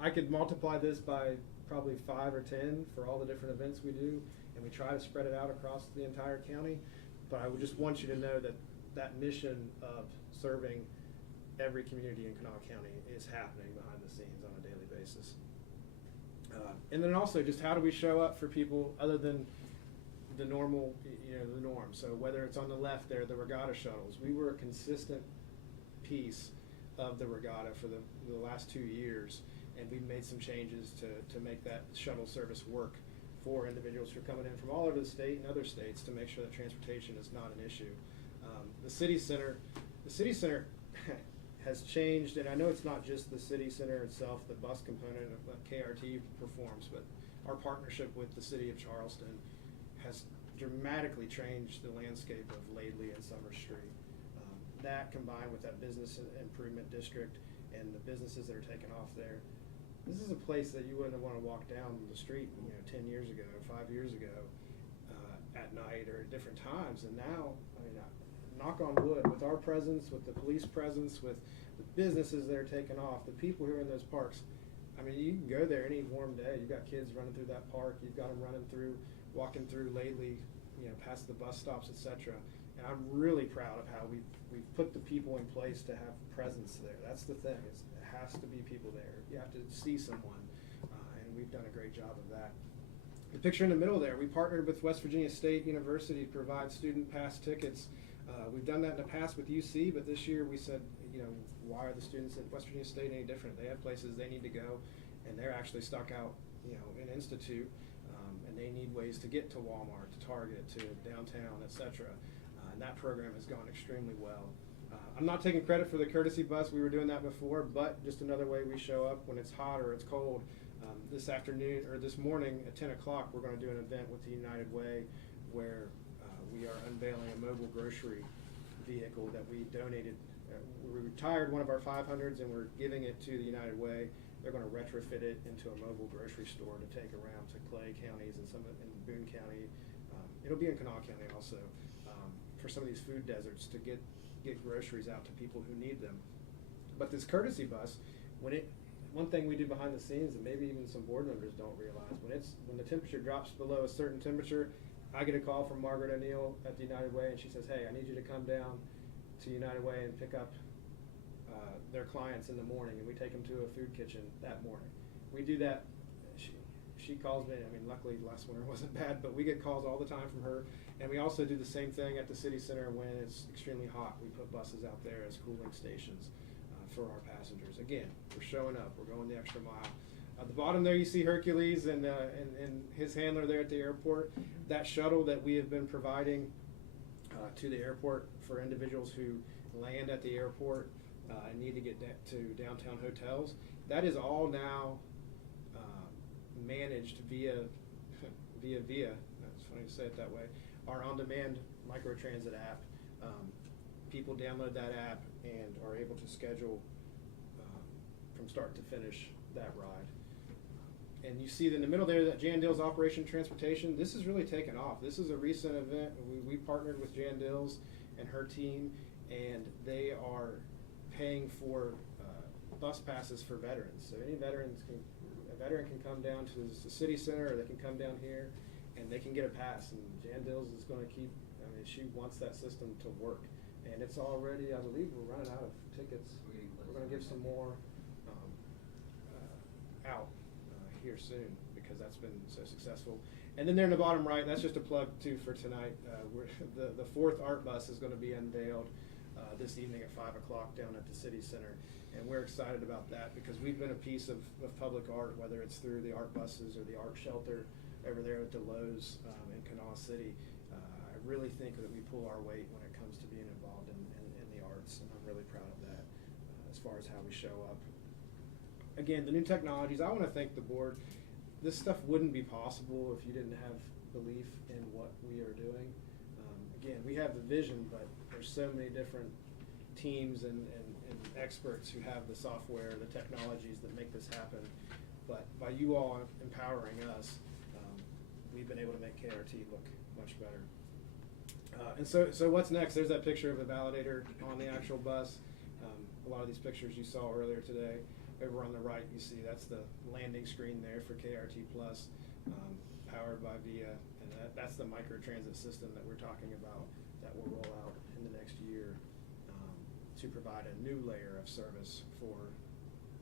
I could multiply this by probably 5 or 10 for all the different events we do, and we try to spread it out across the entire county. But I would just want you to know that mission of serving every community in Kanawha County is happening behind the scenes on a daily basis. And then also just how do we show up for people other than the normal, the norm. So whether it's on the left there, the regatta shuttles, we were a consistent piece of the regatta for the last 2 years, and we've made some changes to make that shuttle service work for individuals who are coming in from all over the state and other states to make sure that transportation is not an issue. The city center has changed, and I know it's not just the city center itself, the bus component of what KRT performs, but our partnership with the city of Charleston has dramatically changed the landscape of Laidley and Summer Street. That combined with that business improvement district and the businesses that are taking off there, this is a place that you wouldn't want to walk down the street 10 years ago, 5 years ago, at night or at different times. And now, knock on wood, with our presence, with the police presence, with the businesses that are taking off, the people who are in those parks, you can go there any warm day. You've got kids running through that park. You've got them walking through Laidley, past the bus stops, etc. And I'm really proud of how we've put the people in place to have presence there. That's the thing, is it has to be people there. You have to see someone, and we've done a great job of that. The picture in the middle there, we partnered with West Virginia State University to provide student pass tickets. We've done that in the past with UC, but this year we said, why are the students at West Virginia State any different? They have places they need to go, and they're actually stuck out, in Institute, and they need ways to get to Walmart, to Target, to downtown, etc. And that program has gone extremely well. I'm not taking credit for the courtesy bus. We were doing that before, but just another way we show up when it's hot or it's cold. This afternoon or this morning at 10 o'clock, we're going to do an event with the United Way where we are unveiling a mobile grocery vehicle that we donated. We retired one of our 500s and we're giving it to the United Way. They're going to retrofit it into a mobile grocery store to take around to Clay counties and some in Boone County. It'll be in Kanawha County also, for some of these food deserts, to get groceries out to people who need them. But this courtesy bus, one thing we do behind the scenes, and maybe even some board members don't realize, when the temperature drops below a certain temperature, I get a call from Margaret O'Neill at the United Way, and she says, "Hey, I need you to come down to United Way and pick up their clients in the morning," and we take them to a food kitchen that morning. We do that. She calls me. Luckily last winter wasn't bad, but we get calls all the time from her. And we also do the same thing at the city center when it's extremely hot. We put buses out there as cooling stations for our passengers. Again, we're showing up. We're going the extra mile. At the bottom there, you see Hercules and his handler there at the airport. That shuttle that we have been providing to the airport for individuals who land at the airport and need to get to downtown hotels, that is all now managed via. That's funny to say it that way. our on-demand microtransit app. People download that app and are able to schedule from start to finish that ride. And you see in the middle there that Jan Dill's Operation Transportation. This has really taken off. This is a recent event. We partnered with Jan Dill's and her team, and they are paying for bus passes for veterans. So any a veteran can come down to the city center, or they can come down here, and they can get a pass. And Jan Dill's is going to she wants that system to work. And it's already, I believe, we're running out of tickets. We're going to give some more out here soon, because that's been so successful. And then there in the bottom right, that's just a plug too for tonight. The fourth art bus is going to be unveiled this evening at 5 o'clock down at the city center. And we're excited about that because we've been a piece of public art, whether it's through the art buses or the art shelter over there at the Lowe's in Kanawha City. I really think that we pull our weight when it comes to being involved in the arts, and I'm really proud of that as far as how we show up. Again, the new technologies, I want to thank the board. This stuff wouldn't be possible if you didn't have belief in what we are doing. Again, we have the vision, but there's so many different teams and experts who have the software, the technologies that make this happen. But by you all empowering us, we've been able to make KRT look much better. And so what's next? There's that picture of the validator on the actual bus. A lot of these pictures you saw earlier today. Over on the right, you see that's the landing screen there for KRT Plus, powered by VIA, and that's the microtransit system that we're talking about that will roll out in the next year to provide a new layer of service for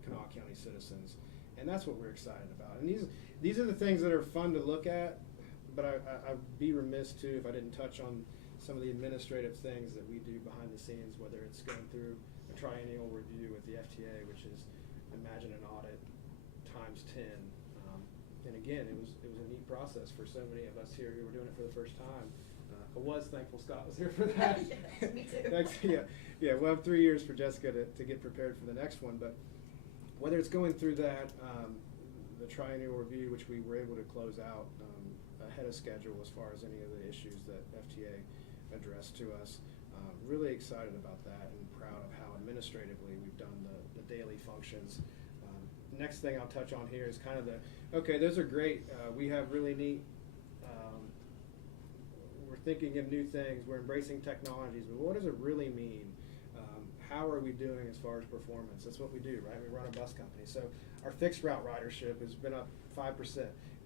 Kanawha County citizens, and that's what we're excited about. And these are the things that are fun to look at, but I'd be remiss too if I didn't touch on some of the administrative things that we do behind the scenes, whether it's going through a triennial review with the FTA, which is imagine an audit times 10. And again, it was a neat process for so many of us here who were doing it for the first time. I was thankful Scott was here for that. Yes, me too. Yeah, we'll have 3 years for Jessica to get prepared for the next one. But whether it's going through that, the triennial review, which we were able to close out ahead of schedule as far as any of the issues that FTA addressed to us. Really excited about that and proud of how administratively we've done the daily functions. Next thing I'll touch on here is kind of okay, those are great. We have really neat, we're thinking of new things, we're embracing technologies, but what does it really mean? How are we doing as far as performance? That's what we do, right? We run a bus company. So our fixed route ridership has been up 5%.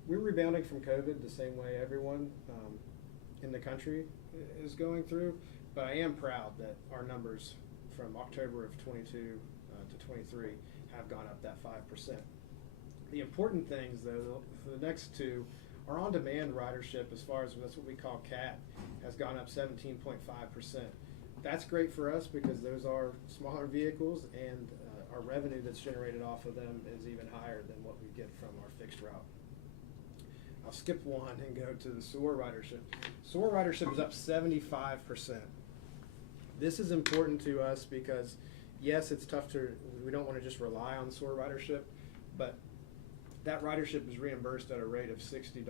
We're rebounding from COVID the same way everyone in the country is going through. But I am proud that our numbers from October of 22 to 23 have gone up that 5%. The important things, though, for the next two, our on-demand ridership, as far as that's what we call CAT, has gone up 17.5%. That's great for us because those are smaller vehicles, and our revenue that's generated off of them is even higher than what we get from our fixed route. I'll skip one and go to the SOAR ridership. SOAR ridership is up 75%. This is important to us because, yes, it's tough we don't want to just rely on SOAR ridership, but that ridership is reimbursed at a rate of $60.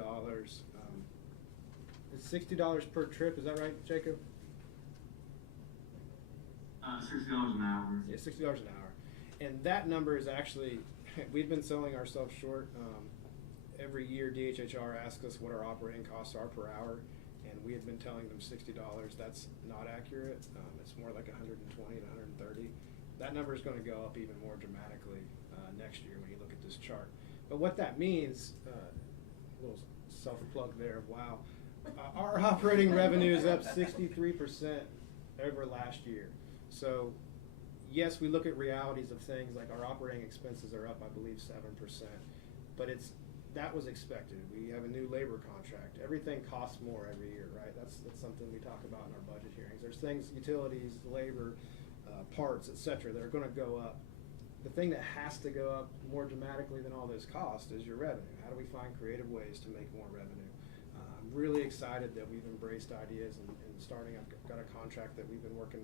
It's $60 per trip, is that right, Jacob? $60 an hour. Yeah, $60 an hour. And that number is actually, we've been selling ourselves short. Every year DHHR asks us what our operating costs are per hour, and we had been telling them $60. That's not accurate. It's more like 120 to 130. That number is going to go up even more dramatically next year when you look at this chart. But what that means, a little self-plug there, wow. Our operating revenue is up 63% over last year. So, yes, we look at realities of things like our operating expenses are up, I believe, 7%. But that was expected. We have a new labor contract. Everything costs more every year, right? That's something we talk about in our budget hearings. There's things, utilities, labor, parts, etc., that are going to go up. The thing that has to go up more dramatically than all those costs is your revenue. How do we find creative ways to make more revenue? I'm really excited that we've embraced ideas and starting. I've got a contract that we've been working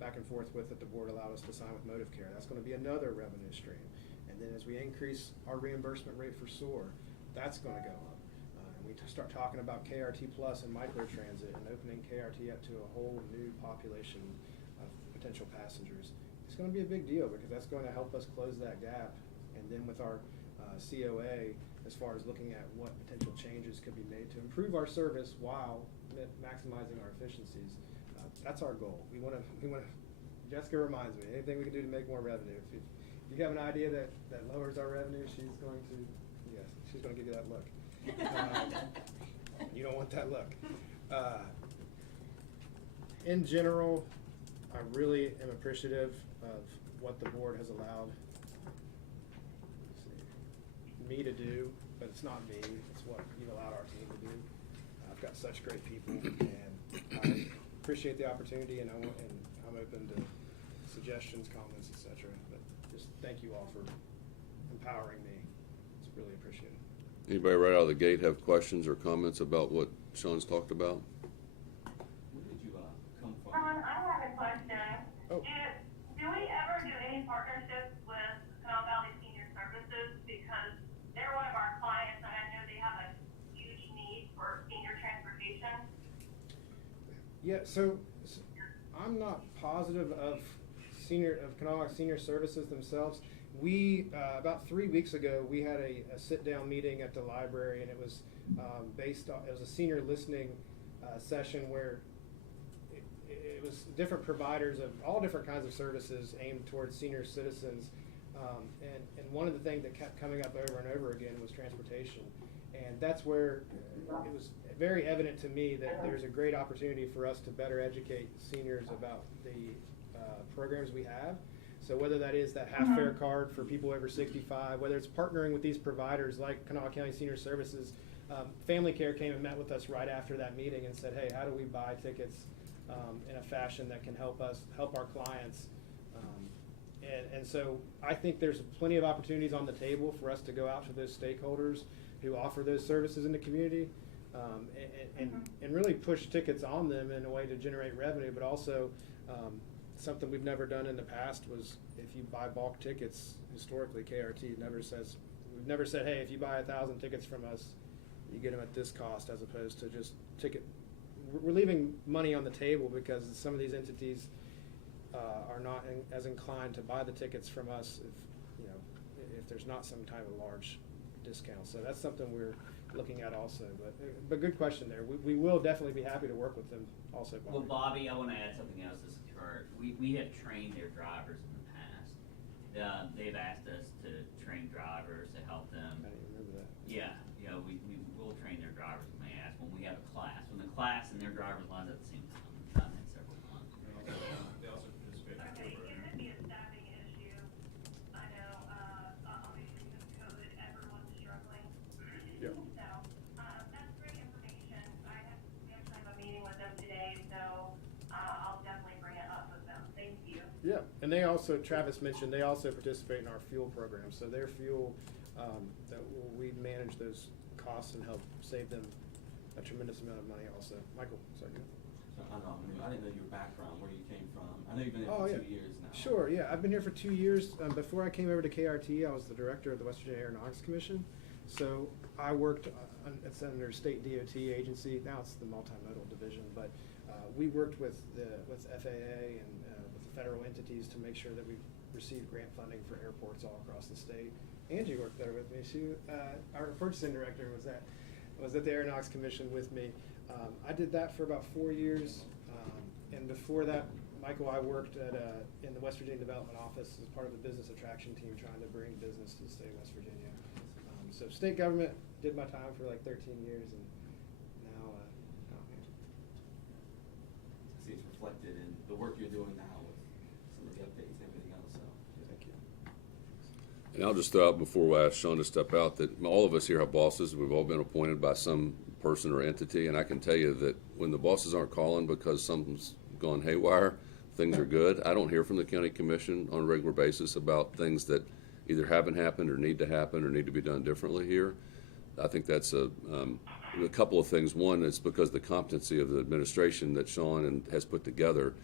back and forth with that the board allowed us to sign with Motive Care. That's going to be another revenue stream. And then as we increase our reimbursement rate for SOAR, that's going to go up. And we start talking about KRT Plus and microtransit and opening KRT up to a whole new population of potential passengers, it's going to be a big deal because that's going to help us close that gap. And then with our COA, as far as looking at what potential changes could be made to improve our service while maximizing our efficiencies, that's our goal. We want to. Jessica reminds me, anything we can do to make more revenue. If you have an idea that lowers our revenue, she's going to give you that look. You don't want that look. In general, I really am appreciative of what the board has allowed me to do, but it's not me, it's what you've allowed our team to do. I've got such great people, and I appreciate the opportunity, and I'm open to suggestions, comments, etc. But just thank you all for empowering me. It's really appreciated. Anybody right out of the gate have questions or comments about what Sean's talked about? Where did you come from? I have a question. Oh. Do we ever do any partnerships with Kanawha Valley Senior Services? Because they're one of our clients, and I know they have a huge need for senior transportation. Yeah, so I'm not positive of Kanawha Senior Services themselves. We about 3 weeks ago we had a sit-down meeting at the library, and it was it was a senior listening session where it was different providers of all different kinds of services aimed towards senior citizens. And one of the things that kept coming up over and over again was transportation. And that's where it was very evident to me that there's a great opportunity for us to better educate seniors about the programs we have. So whether that is that half fare card for people over 65, whether it's partnering with these providers like Kanawha County Senior Services, Family Care came and met with us right after that meeting and said, hey, how do we buy tickets in a fashion that can help our clients? And so I think there's plenty of opportunities on the table for us to go out to those stakeholders who offer those services in the community and really push tickets on them in a way to generate revenue, but also something we've never done in the past was if you buy bulk tickets, historically KRT we've never said, hey, if you buy 1,000 tickets from us, you get them at this cost, as opposed to just we're leaving money on the table because some of these entities are not as inclined to buy the tickets from us if there's not some type of large discount. So that's something we're looking at also. But good question there. We will definitely be happy to work with them also. Well, Bobby, I want to add something else. This is Kurt. We have trained their drivers in the past. They've asked us to train drivers to help them. I didn't remember that. Yeah, we will train their drivers when they ask. When we have a class, when the class and their drivers line up at the same time, we've done that several times. They also participate in the Okay, program. it could be a staffing issue. I know, obviously with COVID, everyone's struggling. Yeah. So, that's great information. We actually have a meeting with them today, so, I'll definitely bring it up with them. Thank you. Yeah, and they also, Travis mentioned, they also participate in our fuel program. So their fuel, we manage those costs and help save them a tremendous amount of money also. Michael, sorry. So, I didn't know your background, where you came from. I know you've been here Oh, for yeah. 2 years now. Sure, yeah. I've been here for 2 years. Before I came over to KRT, I was the director of the West Virginia Aeronautics Commission. So I worked, it's under state DOT agency. Now it's the multimodal division, but we worked with FAA and with the federal entities to make sure that we received grant funding for airports all across the state. Angie worked there with me. Our purchasing director was at the Aeronautics Commission with me. I did that for about 4 years, and before that, Michael, I worked in the West Virginia Development Office as part of the business attraction team trying to bring business to the state of West Virginia. So state government, did my time for like 13 years, and now I'm here. I see it's reflected in the work you're doing now with some of the updates and everything else, so. Thank you. And I'll just throw out before we ask Sean to step out that all of us here have bosses. We've all been appointed by some person or entity, and I can tell you that when the bosses aren't calling because something's gone haywire, things are good. I don't hear from the county commission on a regular basis about things that either haven't happened or need to be done differently here. I think that's a couple of things. One, it's because of the competency of the administration that Sean has put together.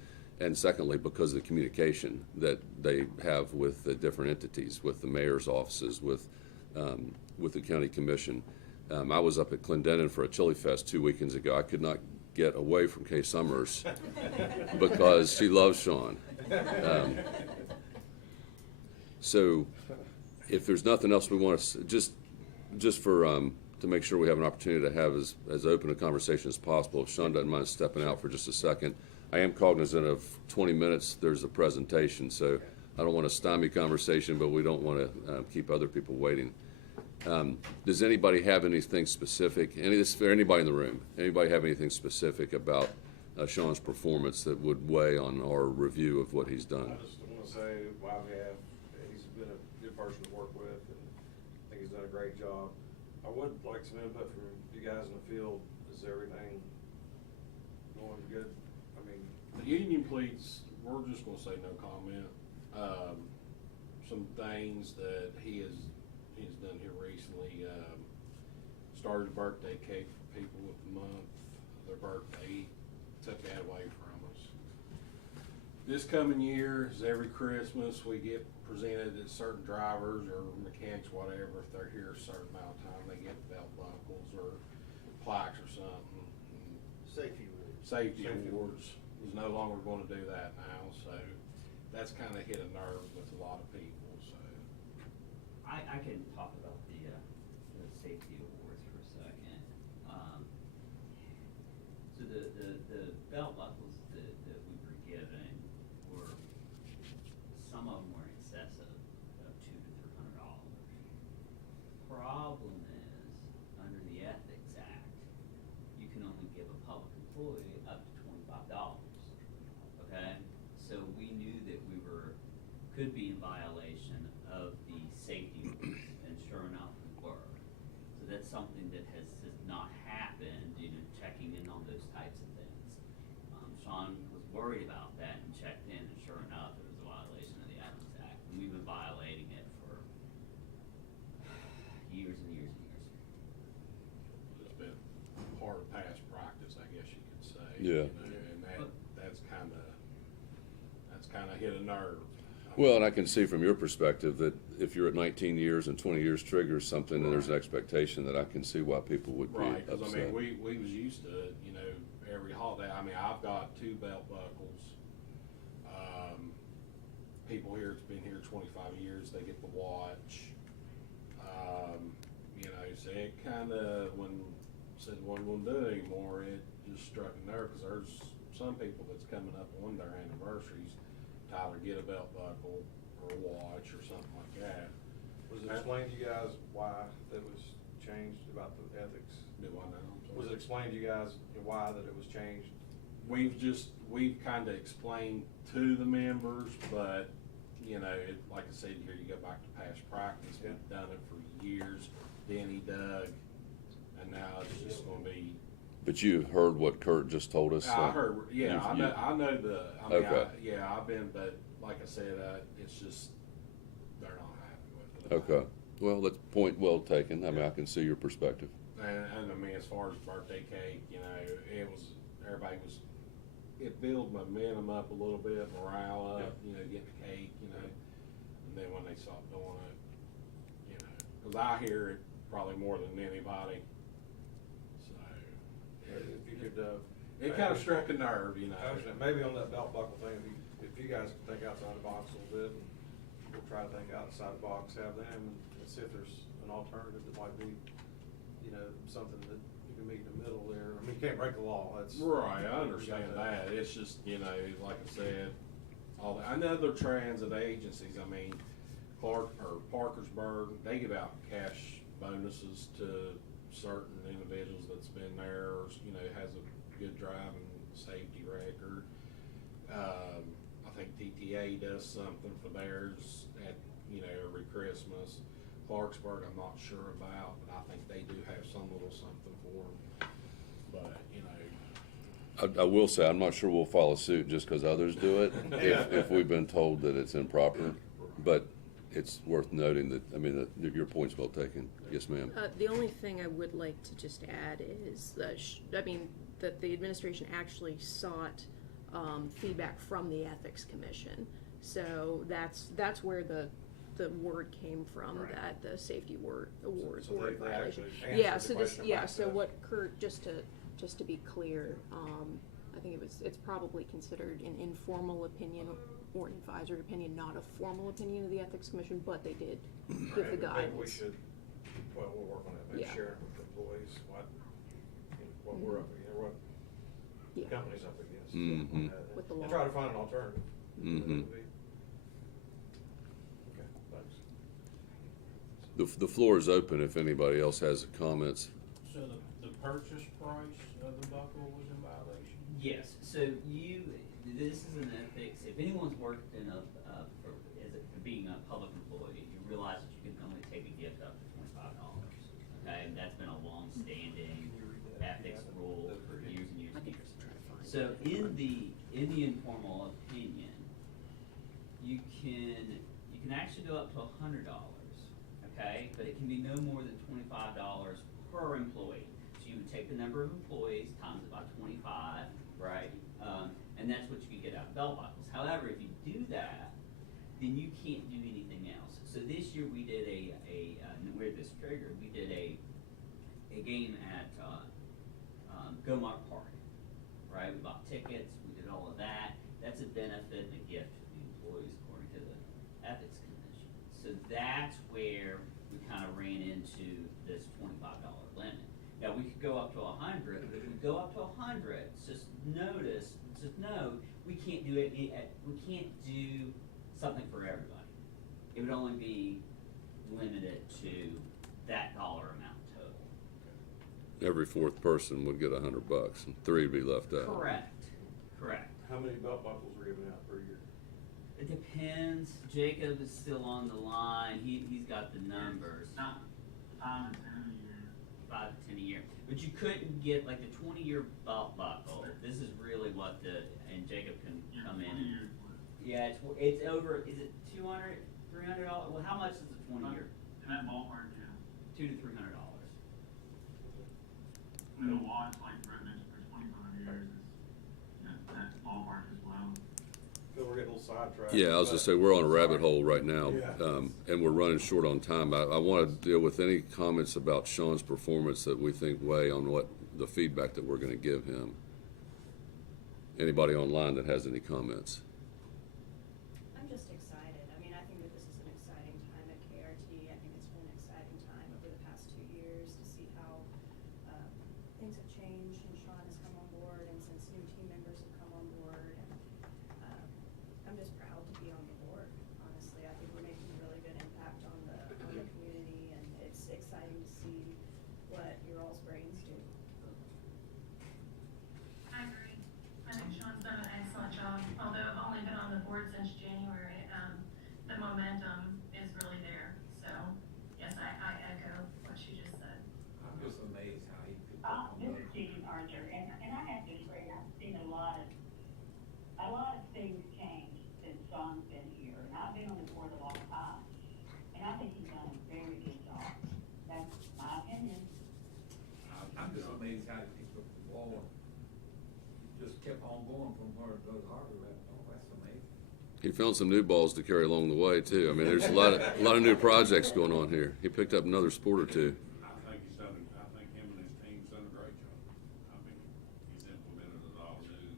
And secondly, because of the communication that they have with the different entities, with the mayor's offices, with the county commission. I was up at Clendenin for a Chili Fest 2 weekends ago. I could not get away from Kay Summers because she loves Sean. So if there's nothing else we want to, just for, to make sure we have an opportunity to have as open a conversation as possible, if Sean doesn't mind stepping out for just a second. I am cognizant of 20 minutes, there's a presentation, so I don't want to stymie conversation, but we don't want to keep other people waiting. Does anybody have anything specific, anybody in the room, anybody have anything specific about Sean's performance that would weigh on our review of what he's done? I just want to say, why we have, he's been a good person to work with, and I think he's done a great job. I would like some input from you guys in the field. Is everything going good? I mean, The union pleads, we're just gonna say no comment. Some things that he's done here recently, started a birthday cake for people with the month, their birthday, took that away from us. This coming year is every Christmas we get presented as certain drivers or mechanics, whatever, if they're here a certain amount of time, they get belt buckles or plaques or something. Safety rules. Safety awards is no longer going to do that now, so that's kind of hit a nerve with a lot of people. So I can talk about the safety awards for a second. So the belt buckles that we were given were, some of them were in excess of $200 to $300. Problem is, under the Ethics Act, you can only give a public employee up to $25. Okay, so we knew that we could be in violation of the safety rules, and sure enough we were. So that's something that has not happened, checking in on those types of things. Sean was worried about that and checked in, and sure enough it was a violation of the Ethics Act, and we've been violating it for years and years and years. it's been part of past practice, I guess you could say. Yeah. You know, and that's kind of hit a nerve. Well, and I can see from your perspective that if you're at 19 years and 20 years triggers something, and there's an expectation, that I can see why people would be Right, because upset. I mean, we was used to it, you know, every holiday. I mean, I've got 2 belt buckles. People here that's been here 25 years, they get the watch. You know, so it kind of, when said wasn't going to do it anymore, it just struck a nerve, because there's some people that's coming up on their anniversaries, Tyler, get a belt buckle or a watch or something like that. was it explained to you guys why that was changed about the ethics? Do I know? Was it explained to you guys why that it was changed? We've kind of explained to the members, but, you know, like I said, here you go back to past practice. We've done it for years. Denny, Doug, and now it's just going to be. But you heard what Kurt just told us? I heard, yeah, I know I mean, Okay. I've been, but like I said, it's just, they're not happy with it. Okay. Well, that's point well taken. I mean, I can see your perspective. And I mean, as far as birthday cake, you know, it built momentum up a little bit, morale up, you know, getting the cake, you know, and then when they stopped doing it, you know, because I hear it probably more than anybody, so. If you could, It kind of struck a nerve, you know. I understand. Maybe on that belt buckle thing, if you guys can think outside the box a little bit, and we'll try to think outside the box, have them, and see if there's an alternative that might be, you know, something that you can meet in the middle there. I mean, you can't break the law, that's. Right, I understand that. It's just, you know, like I said, I know they're transit agencies. I mean, Parkersburg, they give out cash bonuses to certain individuals that's been there, or, you know, has a good driving safety record. I think TTA does something for theirs at, you know, every Christmas. Clarksburg, I'm not sure about, but I think they do have some little something for them. But, you know. I will say, I'm not sure we'll follow suit just because others do it, if we've been told that it's improper. But it's worth noting that, I mean, that your point's well taken. Yes, ma'am. The only thing I would like to just add is, that the administration actually sought feedback from the Ethics Commission. So that's where the the word came from, Right. that the safety award So word they violation. actually Yeah, answered so the this, question yeah, about so that. what Kurt, just to be clear, I think it's probably considered an informal opinion or an advisory opinion, not a formal opinion of the Ethics Commission, but they did give the Maybe we guidance. should, well, we'll work on that, maybe Yeah. share it with employees, what we're up, what Yeah. the company's up against. Mhm. on that, With the and law. try to find an alternative. Mhm. That would be- Okay, thanks. The floor is open if anybody else has comments. So the purchase price of the buckle was in violation? Yes, so this is an ethics, if anyone's worked in for being a public employee, you realize that you can only take a gift up to $25, okay? And that's been a long-standing ethics rule for years and years and years. So in the informal opinion, you can actually go up to $100, okay? But it can be no more than $25 per employee. So you would take the number of employees times it by 25, right? And that's what you could get out of belt buckles. However, if you do that, then you can't do anything else. So this year we did where this triggered, we did a game at Gomart Park, right? We bought tickets, we did all of that. That's a benefit and a gift to the employees according to the Ethics Commission. So that's where we kind of ran into this $25 limit. Now, we could go up to 100, but if we go up to 100, just know, we can't do it, we can't do something for everybody. It would only be limited to that dollar amount total. Every fourth person would get $100 and 3 would be left out. Correct. How many belt buckles are given out per year? It depends. Jacob is still on the line. He's got the numbers. Not 5 to 10 a year. 5 to 10 a year. But you couldn't get like the 20-year belt buckle. This is really what and Jacob can come in. And, yeah, it's over. Is it $200, $300? Well, how much is the 20-year? In that ballpark, yeah. $200 to $300. I mean, the watch, like, for 25 years is, that ballpark as well. Phil, we're getting a little sidetracked. Yeah, I was gonna say, we're on a rabbit hole right now, Yeah. and we're running short on time. I want to deal with any comments about Sean's performance that we think weigh on what the feedback that we're gonna give him. Anybody online that has any comments? I'm just excited. I mean, I think that this is an exciting time at KRT. I think it's been an exciting time over the past 2 years to see how things have changed and Sean has come on board and since new team members have come on board. And I'm just proud to be on the board, honestly. I think we're making a really good impact on the community, and it's exciting to see what your all's brains do. I agree. I think Sean's done an excellent job, although I've only been on the board since January. The momentum is really there. So, yes, I echo what she just said. I'm just amazed how he could. This is Judy Parker, and I have to agree, I've seen a lot of things change since Sean's been here, and I've been on the board a long time, and I think he's done a very good job. That's my opinion. I'm just amazed how he picked up the ball and just kept on going from where Doug Harvey left off. That's amazing. He found some new balls to carry along the way too. I mean, there's a lot of new projects going on here. He picked up another sport or two. I think him and his team's done a great job. I mean, he's implemented a lot of new,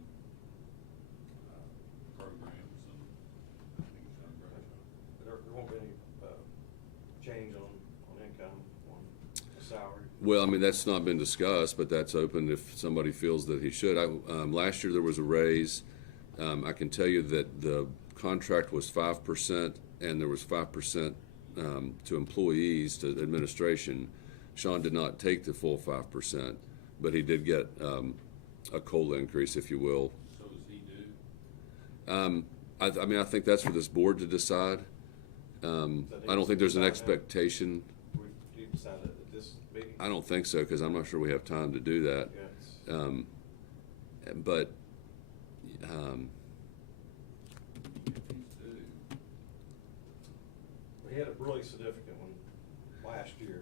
programs, and I think he's done a great job. There won't be any, change on income, on salary. Well, I mean, that's not been discussed, but that's open if somebody feels that he should. Last year there was a raise. I can tell you that the contract was 5%, and there was 5% to employees, to administration. Sean did not take the full 5%, but he did get a COLA increase, if you will. So does he do? I mean, I think that's for this board to decide. I don't think there's an expectation. Do you decide that at this meeting? I don't think so, because I'm not sure we have time to do that. Yes. But We had a really significant one last year,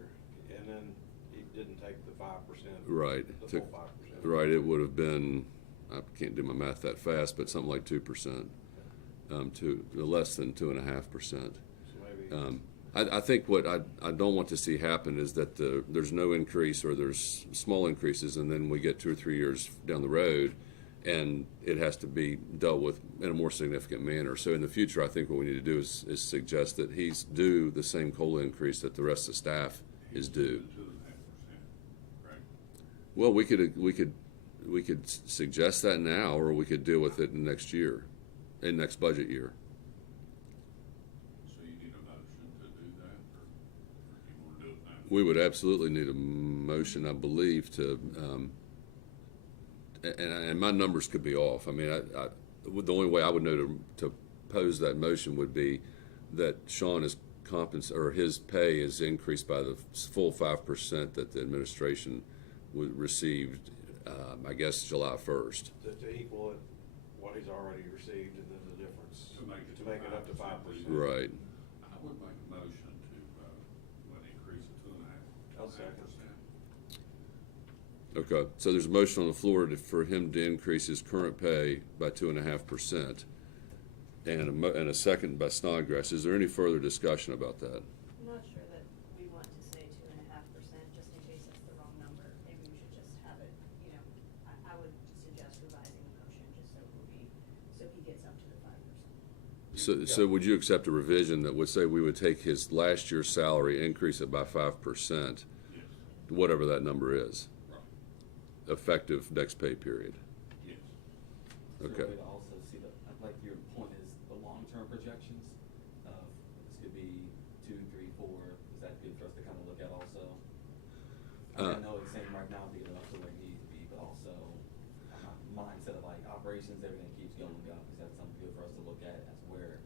and then he didn't take the 5%. right, The took- full 5%. right, it would have been, I can't do my math that fast, but something like 2%, to less than 2.5%. So maybe I think what I don't want to see happen is that there's no increase or there's small increases, and then we get 2 or 3 years down the road, and it has to be dealt with in a more significant manner. So in the future, I think what we need to do is suggest that he's due the same COLA increase that the rest of the staff is due. 2.5%, right? Well, we could suggest that now, or we could deal with it in next year, in next budget year. So you need a motion to do that, or you want to do it now? We would absolutely need a motion, I believe, to, and my numbers could be off. I mean, the only way I would know to pose that motion would be that Sean is or his pay is increased by the full 5% that the administration received, I guess, July 1st. To equal it, what he's already received, and then the difference. To make it up to 5%. Right. I would make a motion to, increase it 2.5%. I'll second. Okay, so there's a motion on the floor for him to increase his current pay by 2.5%, and a second by Snodgrass. Is there any further discussion about that? I'm not sure that we want to say 2.5%, just in case it's the wrong number. Maybe we should just have it, I would suggest revising the motion, just so he gets up to the 5%. So would you accept a revision that would say we would take his last year's salary, increase it by 5%, Yes. whatever that number is, Right. effective next pay period? Yes. Is there a Okay. way to also see like your point is the long-term projections of, this could be 2, 3, 4, is that good for us to kind of look at also? I know it's saying right now to get it up to where it needs to be, but also mindset of like operations, everything keeps going up. Is that something good for us to look at as where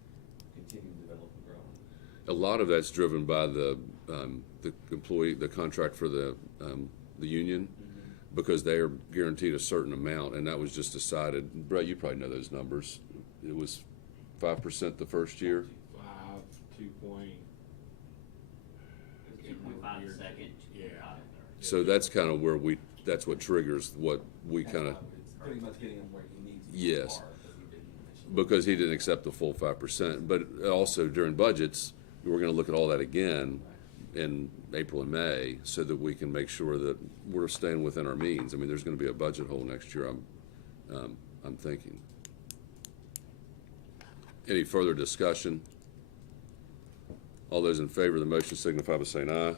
continuing to develop and grow? A lot of that's driven by the contract for the union, because they are guaranteed a certain amount, and that was just decided. Brett, you probably know those numbers. It was 5% the first year. 5, 2 point. 2.5 the second, Yeah. 2.5 the So that's kind of where that's what triggers what we kind of, It's pretty much getting him where he needs to be. yes, Because because he didn't accept the full 5%. But also during budgets, we're going to look at all that again in April and May, so that we can make sure that we're staying within our means. I mean, there's going to be a budget hole next year, I'm thinking. Any further discussion? All those in favor of the motion signify by saying aye.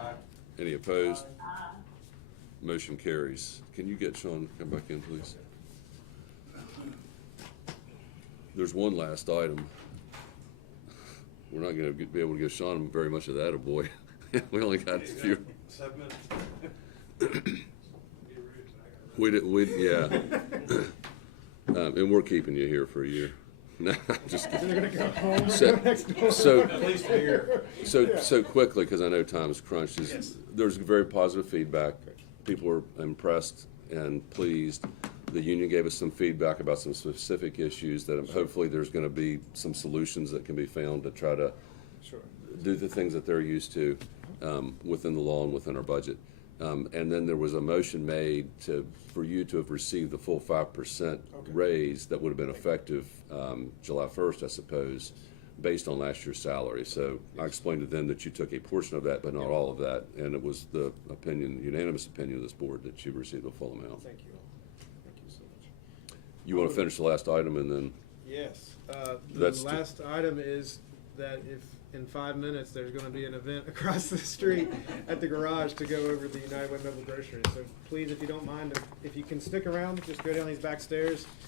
Aye. Any opposed? Motion carries. Can you get Sean to come back in, please? There's one last item. We're not going to be able to give Sean very much of that, boy. We only got a few. 7 minutes. Yeah. And we're keeping you here for a year. No, I'm just kidding. They're gonna go home So- next door. so- At least a year. So quickly, because I know time is crunched, there's very positive feedback. People were impressed and pleased. The union gave us some feedback about some specific issues that hopefully there's going to be some solutions that can be found to try to Sure. do the things that they're used to within the law and within our budget. And then there was a motion made for you to have received the full 5% raise that would have been effective July 1st, I suppose, based on last year's salary. So I explained to them that you took a portion of that, but not all of that, and it was the unanimous opinion of this board that you received the full amount. Thank you all. Thank you so much. You want to finish the last item and then? Yes, the That's last item is that if in 5 minutes, there's gonna be an event across the street at the garage to go over the United Way Mobile Grocery. So please, if you don't mind, if you can stick around, just go down these back stairs.